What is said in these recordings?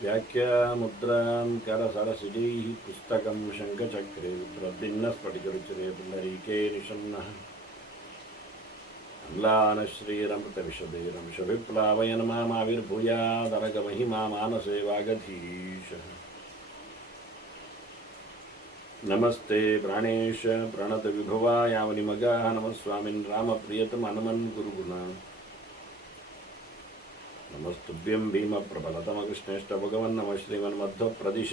व्याख्यामुद्रां करसरसिजैः पुस्तकं शङ्खचक्रे प्रद्युम्नस्फटिकरुचिरे पुण्डरीके निषण्णः अम्लानश्रीरमृतविशदैरंशविप्लावयन् मामाविर्भूयादरगमहिमा मानसे वागधीशः। नमस्ते प्राणेश प्रणतविभवा यावनिमगाः नमः स्वामिन् रामप्रियतम हनुमन् गुरुगुणा नमस्तुभ्यं भीमप्रबलतमकृष्णेष्ट भगवन् नमः श्रीमन्मध्वप्रदिश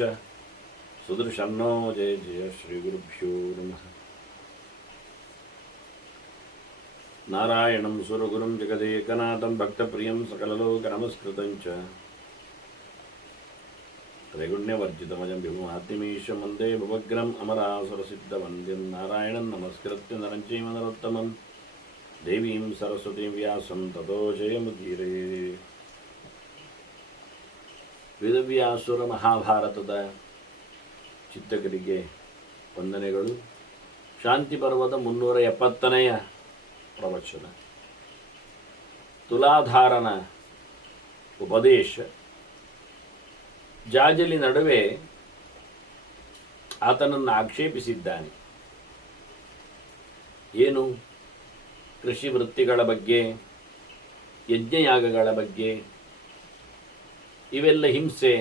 सुदृशन्नो जय जय श्रीगुरुभ्यो नमः। नारायणं सुरगुरुं जगदेकनाथं भक्तप्रियं सकललोकनमस्कृतं च त्रैगुण्यवर्जितमजं विभुमात्मीशं वन्दे भवग्रम् अमरासुरसिद्धवन्द्यं नारायणं नमस्कृत्य नरं चैव नरोत्तमं देवीं सरस्वतीं व्यासं ततो जयमुदीरये। ವೇದವ್ಯಾಸುರ ಮಹಾಭಾರತದ ಚಿಂತಕರಿಗೆ ವಂದನೆಗಳು. ಶಾಂತಿ ಪರ್ವದ 370ನೆಯ ಪ್ರವಚನ. ತುಲಾಧಾರನ ಉಪದೇಶ. ಜಾಜಲಿ ನಡುವೆ ಆತನನ್ನು ಆಕ್ಷೇಪಿಸಿದ್ದಾನೆ. ಏನು? ಕೃಷಿ ವೃತ್ತಿಗಳ ಬಗ್ಗೆ, ಯಜ್ಞಯಾಗಗಳ ಬಗ್ಗೆ, ಇವೆಲ್ಲ ಹಿಂಸೆ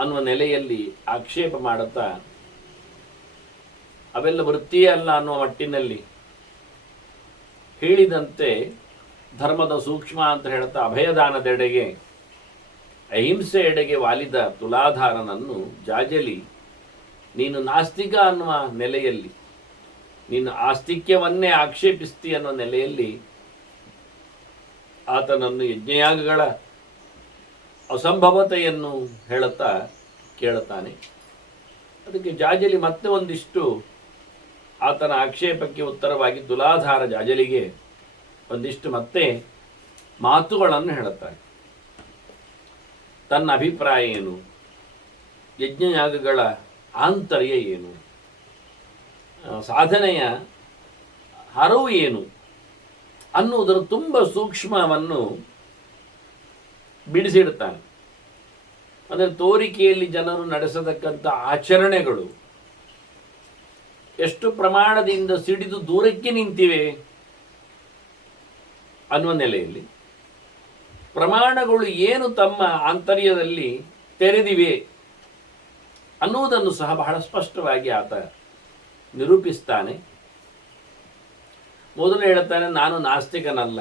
ಅನ್ನುವ ನೆಲೆಯಲ್ಲಿ ಆಕ್ಷೇಪ ಮಾಡುತ್ತಾ ಅವೆಲ್ಲ ವೃತ್ತಿಯೇ ಅಲ್ಲ ಅನ್ನುವ ಮಟ್ಟಿನಲ್ಲಿ ಹೇಳಿದಂತೆ ಧರ್ಮದ ಸೂಕ್ಷ್ಮ ಅಂತ ಹೇಳ್ತಾ ಅಭಯದಾನದೆಡೆಗೆ, ಅಹಿಂಸೆಯೆಡೆಗೆ ವಾಲಿದ ತುಲಾಧಾರನನ್ನು ಜಾಜಲಿ ನೀನು ನಾಸ್ತಿಕ ಅನ್ನುವ ನೆಲೆಯಲ್ಲಿ, ನೀನು ಆಸ್ತಿಕ್ಯವನ್ನೇ ಆಕ್ಷೇಪಿಸ್ತಿ ಅನ್ನೋ ನೆಲೆಯಲ್ಲಿ ಆತನನ್ನು ಯಜ್ಞಯಾಗಗಳ ಅಸಂಭವತೆಯನ್ನು ಹೇಳುತ್ತಾ ಕೇಳುತ್ತಾನೆ. ಅದಕ್ಕೆ ಜಾಜಲಿ ಮತ್ತೆ ಒಂದಿಷ್ಟು ಆತನ ಆಕ್ಷೇಪಕ್ಕೆ ಉತ್ತರವಾಗಿ ತುಲಾಧಾರ ಜಾಜಲಿಗೆ ಒಂದಿಷ್ಟು ಮತ್ತೆ ಮಾತುಗಳನ್ನು ಹೇಳುತ್ತಾನೆ. ತನ್ನ ಅಭಿಪ್ರಾಯ ಏನು, ಯಜ್ಞಯಾಗಗಳ ಆಂತರ್ಯ ಏನು, ಸಾಧನೆಯ ಹರವು ಏನು ಅನ್ನುವುದರ ತುಂಬ ಸೂಕ್ಷ್ಮವನ್ನು ಬಿಡಿಸಿಡುತ್ತಾನೆ. ಅಂದರೆ ತೋರಿಕೆಯಲ್ಲಿ ಜನರು ನಡೆಸತಕ್ಕಂಥ ಆಚರಣೆಗಳು ಎಷ್ಟು ಪ್ರಮಾಣದಿಂದ ಸಿಡಿದು ದೂರಕ್ಕೆ ನಿಂತಿವೆ ಅನ್ನುವ ನೆಲೆಯಲ್ಲಿ ಪ್ರಮಾಣಗಳು ಏನು ತಮ್ಮ ಆಂತರ್ಯದಲ್ಲಿ ತೆರೆದಿವೆ ಅನ್ನುವುದನ್ನು ಸಹ ಬಹಳ ಸ್ಪಷ್ಟವಾಗಿ ಆತ ನಿರೂಪಿಸ್ತಾನೆ. ಮೊದಲು ಹೇಳುತ್ತಾನೆ, ನಾನು ನಾಸ್ತಿಕನಲ್ಲ,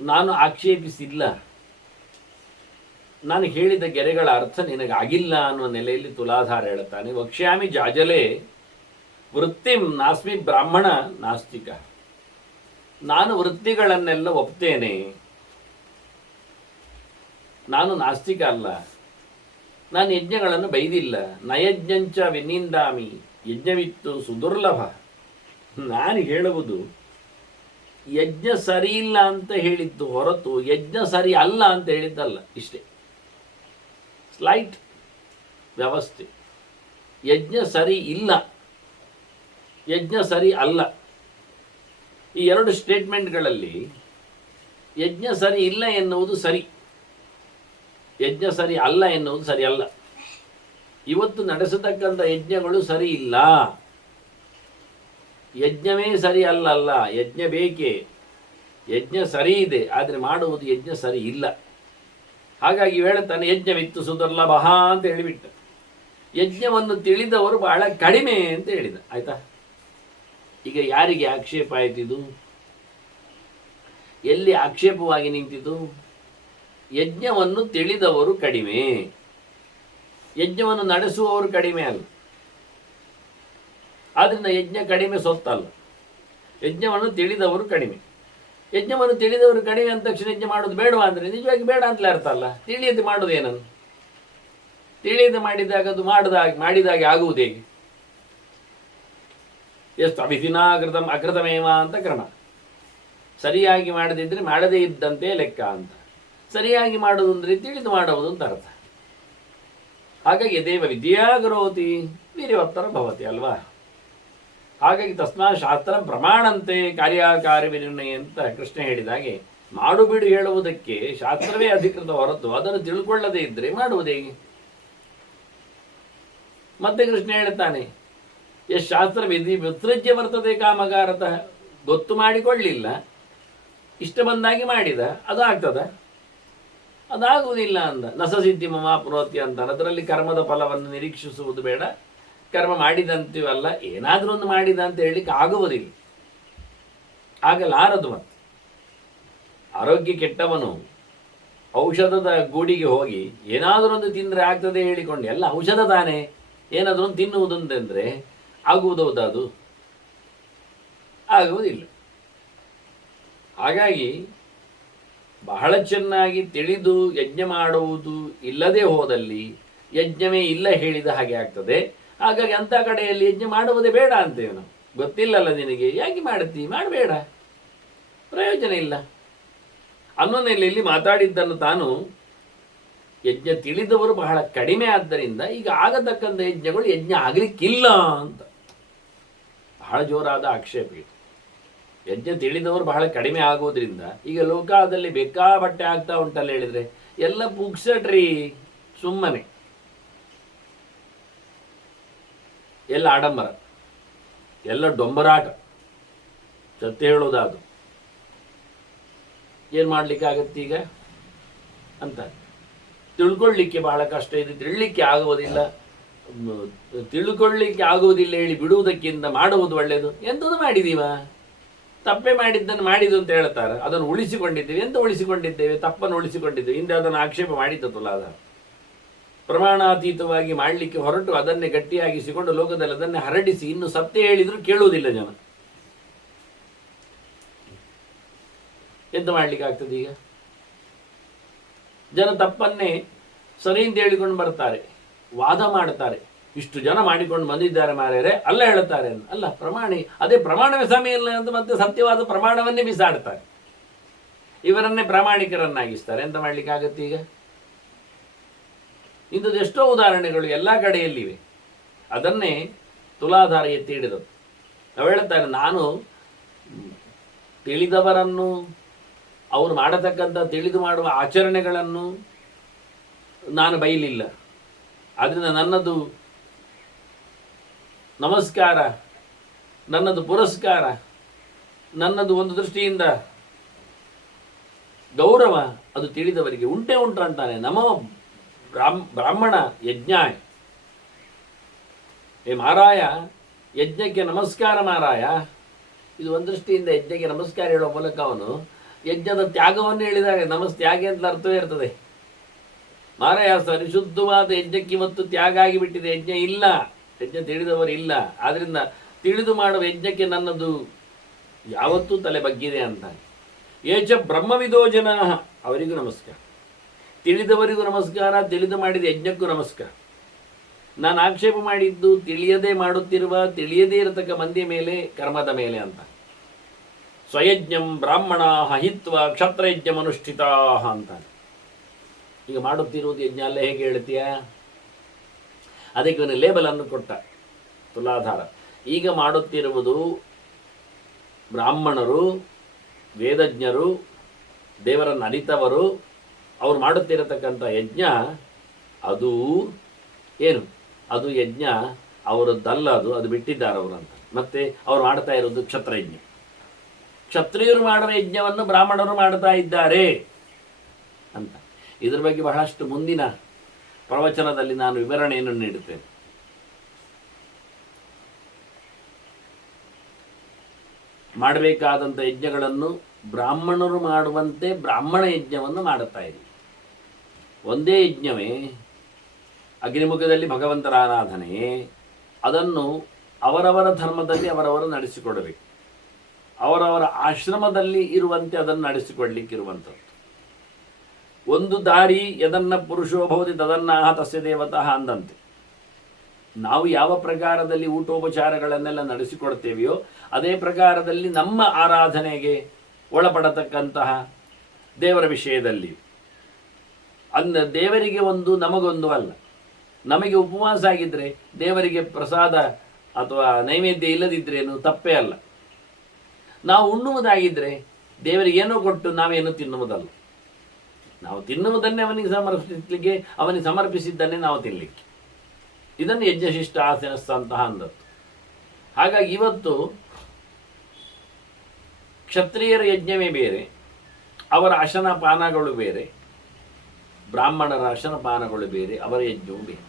ನಾನು ಆಕ್ಷೇಪಿಸಿಲ್ಲ, ನಾನು ಹೇಳಿದ ಗೆರೆಗಳ ಅರ್ಥ ನಿನಗಾಗಿಲ್ಲ ಅನ್ನುವ ನೆಲೆಯಲ್ಲಿ ತುಲಾಧಾರ ಹೇಳುತ್ತಾನೆ. ವಕ್ಷ್ಯಾಮಿ ಜಾಜಲೆ ವೃತ್ತಿಂ ನಾಸ್ಮಿ ಬ್ರಾಹ್ಮಣ ನಾಸ್ತಿಕ. ನಾನು ವೃತ್ತಿಗಳನ್ನೆಲ್ಲ ಒಪ್ತೇನೆ, ನಾನು ನಾಸ್ತಿಕ ಅಲ್ಲ, ನಾನು ಯಜ್ಞಗಳನ್ನು ಬೈದಿಲ್ಲ. ನಯಜ್ಞಂಚ ವಿನಿಂದಾಮಿ ಯಜ್ಞವಿತ್ತು ಸುದುರ್ಲಭ. ನಾನು ಹೇಳುವುದು ಯಜ್ಞ ಸರಿ ಇಲ್ಲ ಅಂತ ಹೇಳಿದ್ದು ಹೊರತು ಯಜ್ಞ ಸರಿ ಅಲ್ಲ ಅಂತ ಹೇಳಿದ್ದಲ್ಲ. ಇಷ್ಟೇ, ಸ್ಲೈಟ್ ವ್ಯವಸ್ಥೆ. ಯಜ್ಞ ಸರಿ ಇಲ್ಲ, ಯಜ್ಞ ಸರಿ ಅಲ್ಲ, ಈ ಎರಡು ಸ್ಟೇಟ್ಮೆಂಟ್ಗಳಲ್ಲಿ ಯಜ್ಞ ಸರಿ ಇಲ್ಲ ಎನ್ನುವುದು ಸರಿ, ಯಜ್ಞ ಸರಿ ಅಲ್ಲ ಎನ್ನುವುದು ಸರಿ ಅಲ್ಲ. ಇವತ್ತು ನಡೆಸತಕ್ಕಂಥ ಯಜ್ಞಗಳು ಸರಿ ಇಲ್ಲ, ಯಜ್ಞವೇ ಸರಿ ಅಲ್ಲ. ಯಜ್ಞ ಬೇಕೇ, ಯಜ್ಞ ಸರಿ ಇದೆ, ಆದರೆ ಮಾಡುವುದು ಯಜ್ಞ ಸರಿ ಇಲ್ಲ. ಹಾಗಾಗಿ ಹೇಳುತ್ತಾನೆ, ಯಜ್ಞವಿತ್ತು ಸುದುರ್ಲಭ ಅಂತ ಹೇಳಿಬಿಟ್ಟ. ಯಜ್ಞವನ್ನು ತಿಳಿದವರು ಬಹಳ ಕಡಿಮೆ ಅಂತ ಹೇಳಿದ. ಆಯ್ತಾ? ಈಗ ಯಾರಿಗೆ ಆಕ್ಷೇಪ ಆಯ್ತಿದು? ಎಲ್ಲಿ ಆಕ್ಷೇಪವಾಗಿ ನಿಂತಿತು? ಯಜ್ಞವನ್ನು ತಿಳಿದವರು ಕಡಿಮೆ, ಯಜ್ಞವನ್ನು ನಡೆಸುವವರು ಕಡಿಮೆ ಅಲ್ಲ. ಆದ್ದರಿಂದ ಯಜ್ಞ ಕಡಿಮೆ ಸೊತ್ತಲ್ಲ, ಯಜ್ಞವನ್ನು ತಿಳಿದವರು ಕಡಿಮೆ. ಯಜ್ಞವನ್ನು ತಿಳಿದವರು ಕಡಿಮೆ ಅಂದ ತಕ್ಷಣ ಯಜ್ಞ ಮಾಡೋದು ಬೇಡವಾ ಅಂದರೆ ನಿಜವಾಗಿ ಬೇಡ ಅಂತಲೇ ಅರ್ಥ ಅಲ್ಲ. ತಿಳಿಯದೆ ಮಾಡೋದು ಏನನ್ನು? ತಿಳಿಯದೆ ಮಾಡಿದಾಗ ಅದು ಮಾಡಿದಾಗೆ ಆಗುವುದು ಹೇಗೆ? ಎಷ್ಟು ಅಭಿಧಿನಾಕೃತಂ ಅಕೃತಮೇವ ಅಂತ ಕ್ರಮ. ಸರಿಯಾಗಿ ಮಾಡದಿದ್ದರೆ ಮಾಡದೇ ಇದ್ದಂತೆ ಲೆಕ್ಕ ಅಂತ. ಸರಿಯಾಗಿ ಮಾಡೋದು ಅಂದರೆ ತಿಳಿದು ಮಾಡುವುದು ಅಂತ ಅರ್ಥ. ಹಾಗಾಗಿ ದೇವ ವಿದ್ಯಾಗರೋತಿ ವೀರ್ಯವತ್ತರ ಭವತಿ ಅಲ್ವಾ? ಹಾಗಾಗಿ ತಸ್ಮಾತ್ ಶಾಸ್ತ್ರ ಪ್ರಮಾಣಂತೆ ಕಾರ್ಯಕಾರಿ ವಿನಿರ್ಣಯ ಅಂತ ಕೃಷ್ಣ ಹೇಳಿದಾಗೆ ಮಾಡು ಬಿಡು ಹೇಳುವುದಕ್ಕೆ ಶಾಸ್ತ್ರವೇ ಅಧಿಕೃತ ಹೊರತು ಅದನ್ನು ತಿಳ್ಕೊಳ್ಳದೇ ಇದ್ರೆ ಮಾಡುವುದು ಹೇಗೆ? ಮತ್ತೆ ಕೃಷ್ಣ ಹೇಳ್ತಾನೆ, ಎಷ್ಟು ಶಾಸ್ತ್ರ ವಿಧಿ ವಿಸೃಜ್ಯ ಬರ್ತದೆ ಕಾಮಗಾರತಃ, ಗೊತ್ತು ಮಾಡಿಕೊಳ್ಳಿಲ್ಲ, ಇಷ್ಟ ಬಂದಾಗಿ ಮಾಡಿದ, ಅದು ಆಗ್ತದ? ಅದಾಗುವುದಿಲ್ಲ ಅಂದ. ನಸಸಿದ್ಧಿ ಮಮಾಪ್ನೋತಿ ಅಂತಾನೆ. ಅದರಲ್ಲಿ ಕರ್ಮದ ಫಲವನ್ನು ನಿರೀಕ್ಷಿಸುವುದು ಬೇಡ, ಕರ್ಮ ಮಾಡಿದಂತೀವಲ್ಲ, ಏನಾದರೂ ಒಂದು ಮಾಡಿದ ಅಂತ ಹೇಳಲಿಕ್ಕೆ ಆಗುವುದಿಲ್ಲ, ಆಗಲಾರದು. ಮತ್ತೆ ಆರೋಗ್ಯ ಕೆಟ್ಟವನು ಔಷಧದ ಗೂಡಿಗೆ ಹೋಗಿ ಏನಾದರೂ ಒಂದು ತಿಂದರೆ ಆಗ್ತದೆ ಹೇಳಿಕೊಂಡು, ಎಲ್ಲ ಔಷಧ ತಾನೇ, ಏನಾದರೂ ಒಂದು ತಿನ್ನುವುದು ಅಂತಂದರೆ ಆಗುವುದೌದು? ಆಗುವುದಿಲ್ಲ. ಹಾಗಾಗಿ ಬಹಳ ಚೆನ್ನಾಗಿ ತಿಳಿದು ಯಜ್ಞ ಮಾಡುವುದು ಇಲ್ಲದೆ ಹೋದಲ್ಲಿ ಯಜ್ಞವೇ ಇಲ್ಲ ಹೇಳಿದ ಹಾಗೆ ಆಗ್ತದೆ. ಹಾಗಾಗಿ ಅಂಥ ಕಡೆಯಲ್ಲಿ ಯಜ್ಞ ಮಾಡುವುದೇ ಬೇಡ ಅಂತೇವೆ ನಾವು. ಗೊತ್ತಿಲ್ಲಲ್ಲ ನಿನಗೆ, ಯಾಕೆ ಮಾಡ್ತೀವಿ, ಮಾಡಬೇಡ, ಪ್ರಯೋಜನ ಇಲ್ಲ ಅನ್ನೋ ನೆಲೆಯಲ್ಲಿ ಮಾತಾಡಿದ್ದನ್ನು ತಾನು ಯಜ್ಞ ತಿಳಿದವರು ಬಹಳ ಕಡಿಮೆ, ಆದ್ದರಿಂದ ಈಗ ಆಗತಕ್ಕಂಥ ಯಜ್ಞಗಳು ಯಜ್ಞ ಆಗಲಿಕ್ಕಿಲ್ಲ ಅಂತ ಬಹಳ ಜೋರಾದ ಆಕ್ಷೇಪ ಇದೆ. ಯಜ್ಞ ತಿಳಿದವರು ಬಹಳ ಕಡಿಮೆ ಆಗೋದ್ರಿಂದ ಈಗ ಲೋಕದಲ್ಲಿ ಬೇಕಾಬಟ್ಟೆ ಆಗ್ತಾ ಉಂಟಲ್ಲ ಹೇಳಿದ್ರೆ ಎಲ್ಲ ಪುಕ್ಸಟ್ರಿ, ಸುಮ್ಮನೆ ಎಲ್ಲ ಆಡಂಬರ, ಎಲ್ಲ ಡೊಂಬರಾಟ, ಸತ್ಯ ಹೇಳೋದಾದು. ಏನು ಮಾಡಲಿಕ್ಕಾಗತ್ತೆ ಈಗ ಅಂತ ತಿಳ್ಕೊಳ್ಳಿಕ್ಕೆ ಬಹಳ ಕಷ್ಟ ಇದೆ, ತಿಳಲಿಕ್ಕೆ ಆಗುವುದಿಲ್ಲ. ತಿಳ್ಕೊಳ್ಳಿಕ್ಕೆ ಆಗುವುದಿಲ್ಲ ಹೇಳಿ ಬಿಡುವುದಕ್ಕಿಂತ ಮಾಡುವುದು ಒಳ್ಳೆಯದು. ಎಂಥದ್ದು ಮಾಡಿದೀವ, ತಪ್ಪೇ ಮಾಡಿದ್ದನ್ನು ಮಾಡಿದ್ದು ಅಂತ ಹೇಳ್ತಾರೆ, ಅದನ್ನು ಉಳಿಸಿಕೊಂಡಿದ್ದೇವೆ. ಎಂತ ಉಳಿಸಿಕೊಂಡಿದ್ದೇವೆ? ತಪ್ಪನ್ನು ಉಳಿಸಿಕೊಂಡಿದ್ದೇವೆ. ಹಿಂದೆ ಅದನ್ನು ಆಕ್ಷೇಪ ಮಾಡಿದ್ದ ತುಲಾದ. ಪ್ರಮಾಣಾತೀತವಾಗಿ ಮಾಡಲಿಕ್ಕೆ ಹೊರಟು ಅದನ್ನೇ ಗಟ್ಟಿಯಾಗಿಸಿಕೊಂಡು ಲೋಕದಲ್ಲಿ ಅದನ್ನೇ ಹರಡಿಸಿ ಇನ್ನು ಸತ್ಯ ಹೇಳಿದ್ರು ಕೇಳುವುದಿಲ್ಲ ಜನ. ಎಂತ ಮಾಡ್ಲಿಕ್ಕೆ ಆಗ್ತದೆ ಈಗ? ಜನ ತಪ್ಪನ್ನೇ ಸರಿ ಅಂತ ಹೇಳಿಕೊಂಡು ಬರ್ತಾರೆ, ವಾದ ಮಾಡ್ತಾರೆ. ಇಷ್ಟು ಜನ ಮಾಡಿಕೊಂಡು ಬಂದಿದ್ದಾರೆ ಮಾರ್ಯಾರೆ, ಅಲ್ಲ ಹೇಳ್ತಾರೆ ಅಲ್ಲ ಪ್ರಮಾಣಿ, ಅದೇ ಪ್ರಮಾಣವೇ ಸಮಯ ಇಲ್ಲ ಅಂತ ಮತ್ತೆ ಸತ್ಯವಾದ ಪ್ರಮಾಣವನ್ನೇ ಬಿಸಾಡ್ತಾರೆ. ಇವರನ್ನೇ ಪ್ರಾಮಾಣಿಕರನ್ನಾಗಿಸ್ತಾರೆ. ಎಂತ ಮಾಡ್ಲಿಕ್ಕೆ ಆಗುತ್ತೆ ಈಗ? ಇಂಥದ್ದು ಎಷ್ಟೋ ಉದಾಹರಣೆಗಳು ಎಲ್ಲ ಕಡೆಯಲ್ಲಿವೆ. ಅದನ್ನೇ ತುಲಾಧಾರ ಎತ್ತಿ ಹಿಡಿದದ್ದು. ನಾವು ಹೇಳ್ತಾರೆ, ನಾನು ತಿಳಿದವರನ್ನು, ಅವರು ಮಾಡತಕ್ಕಂಥ ತಿಳಿದು ಮಾಡುವ ಆಚರಣೆಗಳನ್ನು ನಾನು ಬೈಲಿಲ್ಲ. ಆದ್ದರಿಂದ ನನ್ನದು ನಮಸ್ಕಾರ, ನನ್ನದು ಪುರಸ್ಕಾರ, ನನ್ನದು ಒಂದು ದೃಷ್ಟಿಯಿಂದ ಗೌರವ ಅದು ತಿಳಿದವರಿಗೆ ಉಂಟೇ ಉಂಟು ಅಂತಾನೆ. ನಮೋ ಬ್ರಾಹ್ಮಣ ಯಜ್ಞಾಯ, ಏ ಮಾರಾಯ ಯಜ್ಞಕ್ಕೆ ನಮಸ್ಕಾರ ಮಾರಾಯ. ಇದು ಒಂದು ದೃಷ್ಟಿಯಿಂದ ಯಜ್ಞಕ್ಕೆ ನಮಸ್ಕಾರ ಹೇಳುವ ಮೂಲಕ ಅವನು ಯಜ್ಞದ ತ್ಯಾಗವನ್ನು ಹೇಳಿದಾಗ ನಮಸ್ತ್ಯಾಗಿ ಅಂತ ಅರ್ಥವೇ ಇರ್ತದೆ. ಮಾರಾಯ ಪರಿಶುದ್ಧವಾದ ಯಜ್ಞಕ್ಕೆ ಇವತ್ತು ತ್ಯಾಗ ಆಗಿಬಿಟ್ಟಿದೆ, ಯಜ್ಞ ಇಲ್ಲ, ಯಜ್ಞ ತಿಳಿದವರು ಇಲ್ಲ. ಆದ್ರಿಂದ ತಿಳಿದು ಮಾಡುವ ಯಜ್ಞಕ್ಕೆ ನನ್ನದು ಯಾವತ್ತೂ ತಲೆ ಬಗ್ಗಿದೆ ಅಂತ. ಏಚ ಬ್ರಹ್ಮವಿದೋ ಜನ, ಅವರಿಗೂ ನಮಸ್ಕಾರ, ತಿಳಿದವರಿಗೂ ನಮಸ್ಕಾರ, ತಿಳಿದು ಮಾಡಿದ ಯಜ್ಞಕ್ಕೂ ನಮಸ್ಕಾರ. ನಾನು ಆಕ್ಷೇಪ ಮಾಡಿದ್ದು ತಿಳಿಯದೇ ಮಾಡುತ್ತಿರುವ, ತಿಳಿಯದೇ ಇರತಕ್ಕ ಮಂದಿಯ ಮೇಲೆ, ಕರ್ಮದ ಮೇಲೆ ಅಂತ. ಸ್ವಯಜ್ಞಂ ಬ್ರಾಹ್ಮಣ ಹಿತ್ವ ಕ್ಷತ್ರಯಜ್ಞ ಅನುಷ್ಠಿತಾ ಅಂತ. ಈಗ ಮಾಡುತ್ತಿರುವುದು ಯಜ್ಞ ಅಲ್ಲ, ಹೇಗೆ ಹೇಳ್ತೀಯ? ಅದಕ್ಕೆ ಒಂದು ಲೇಬಲ್ ಅನ್ನು ಕೊಟ್ಟ ತುಲಾಧಾರ. ಈಗ ಮಾಡುತ್ತಿರುವುದು ಬ್ರಾಹ್ಮಣರು, ವೇದಜ್ಞರು, ದೇವರನ್ನು ಅರಿತವರು, ಅವ್ರು ಮಾಡುತ್ತಿರತಕ್ಕಂಥ ಯಜ್ಞ ಅದು ಏನು? ಅದು ಯಜ್ಞ ಅವರದ್ದಲ್ಲ, ಅದು ಬಿಟ್ಟಿದ್ದಾರೆ ಅವರು ಅಂತ. ಮತ್ತೆ ಅವ್ರು ಮಾಡ್ತಾ ಇರೋದು ಕ್ಷತ್ರಯಜ್ಞ. ಕ್ಷತ್ರಿಯರು ಮಾಡುವ ಯಜ್ಞವನ್ನು ಬ್ರಾಹ್ಮಣರು ಮಾಡ್ತಾ ಇದ್ದಾರೆ ಅಂತ. ಇದ್ರ ಬಗ್ಗೆ ಬಹಳಷ್ಟು ಮುಂದಿನ ಪ್ರವಚನದಲ್ಲಿ ನಾನು ವಿವರಣೆಯನ್ನು ನೀಡುತ್ತೇನೆ. ಮಾಡಬೇಕಾದಂಥ ಯಜ್ಞಗಳನ್ನು ಬ್ರಾಹ್ಮಣರು ಮಾಡುವಂತೆ ಬ್ರಾಹ್ಮಣ ಯಜ್ಞವನ್ನು ಮಾಡುತ್ತಾ ಇದೆ. ಒಂದೇ ಯಜ್ಞವೇ, ಅಗ್ನಿಮುಖದಲ್ಲಿ ಭಗವಂತರ ಆರಾಧನೆ, ಅದನ್ನು ಅವರವರ ಧರ್ಮದಲ್ಲಿ ಅವರವರು ನಡೆಸಿಕೊಡಬೇಕು. ಅವರವರ ಆಶ್ರಮದಲ್ಲಿ ಇರುವಂತೆ ಅದನ್ನು ನಡೆಸಿಕೊಡ್ಲಿಕ್ಕಿರುವಂಥದ್ದು. ಒಂದು ದಾರಿ ಯದನ್ನ ಪುರುಷೋ ಭವತಿ ತದನ್ನಾಹ ತಸ್ಯ ದೇವತಃ ಅಂದಂತೆ. ನಾವು ಯಾವ ಪ್ರಕಾರದಲ್ಲಿ ಊಟೋಪಚಾರಗಳನ್ನೆಲ್ಲ ನಡೆಸಿಕೊಡ್ತೇವೆಯೋ ಅದೇ ಪ್ರಕಾರದಲ್ಲಿ ನಮ್ಮ ಆರಾಧನೆಗೆ ಒಳಪಡತಕ್ಕಂತಹ ದೇವರ ವಿಷಯದಲ್ಲಿ ದೇವರಿಗೆ ಒಂದು ನಮಗೊಂದು ಅಲ್ಲ. ನಮಗೆ ಉಪವಾಸ ಆಗಿದ್ದರೆ ದೇವರಿಗೆ ಪ್ರಸಾದ ಅಥವಾ ನೈವೇದ್ಯ ಇಲ್ಲದಿದ್ರೇನು ತಪ್ಪೇ ಅಲ್ಲ. ನಾವು ಉಣ್ಣುವುದಾಗಿದ್ದರೆ ದೇವರಿಗೆ ಏನೋ ಕೊಟ್ಟು ನಾವೇನು ತಿನ್ನುವುದಲ್ಲ. ನಾವು ತಿನ್ನುವುದನ್ನೇ ಅವನಿಗೆ ಸಮರ್ಪಿಸಲಿಕ್ಕೆ, ಅವನಿಗೆ ಸಮರ್ಪಿಸಿದ್ದನ್ನೇ ನಾವು ತಿನ್ನಲಿಕ್ಕೆ. ಇದನ್ನು ಯಜ್ಞಶಿಷ್ಟ ಆಸನಸ್ಸಂತಹ ಅಂದದ್ದು. ಹಾಗಾಗಿ ಇವತ್ತು ಕ್ಷತ್ರಿಯರ ಯಜ್ಞವೇ ಬೇರೆ, ಅವರ ಅಶನ ಪಾನಗಳು ಬೇರೆ, ಬ್ರಾಹ್ಮಣರ ಅಶನ ಪಾನಗಳು ಬೇರೆ, ಅವರ ಯಜ್ಞವೂ ಬೇರೆ.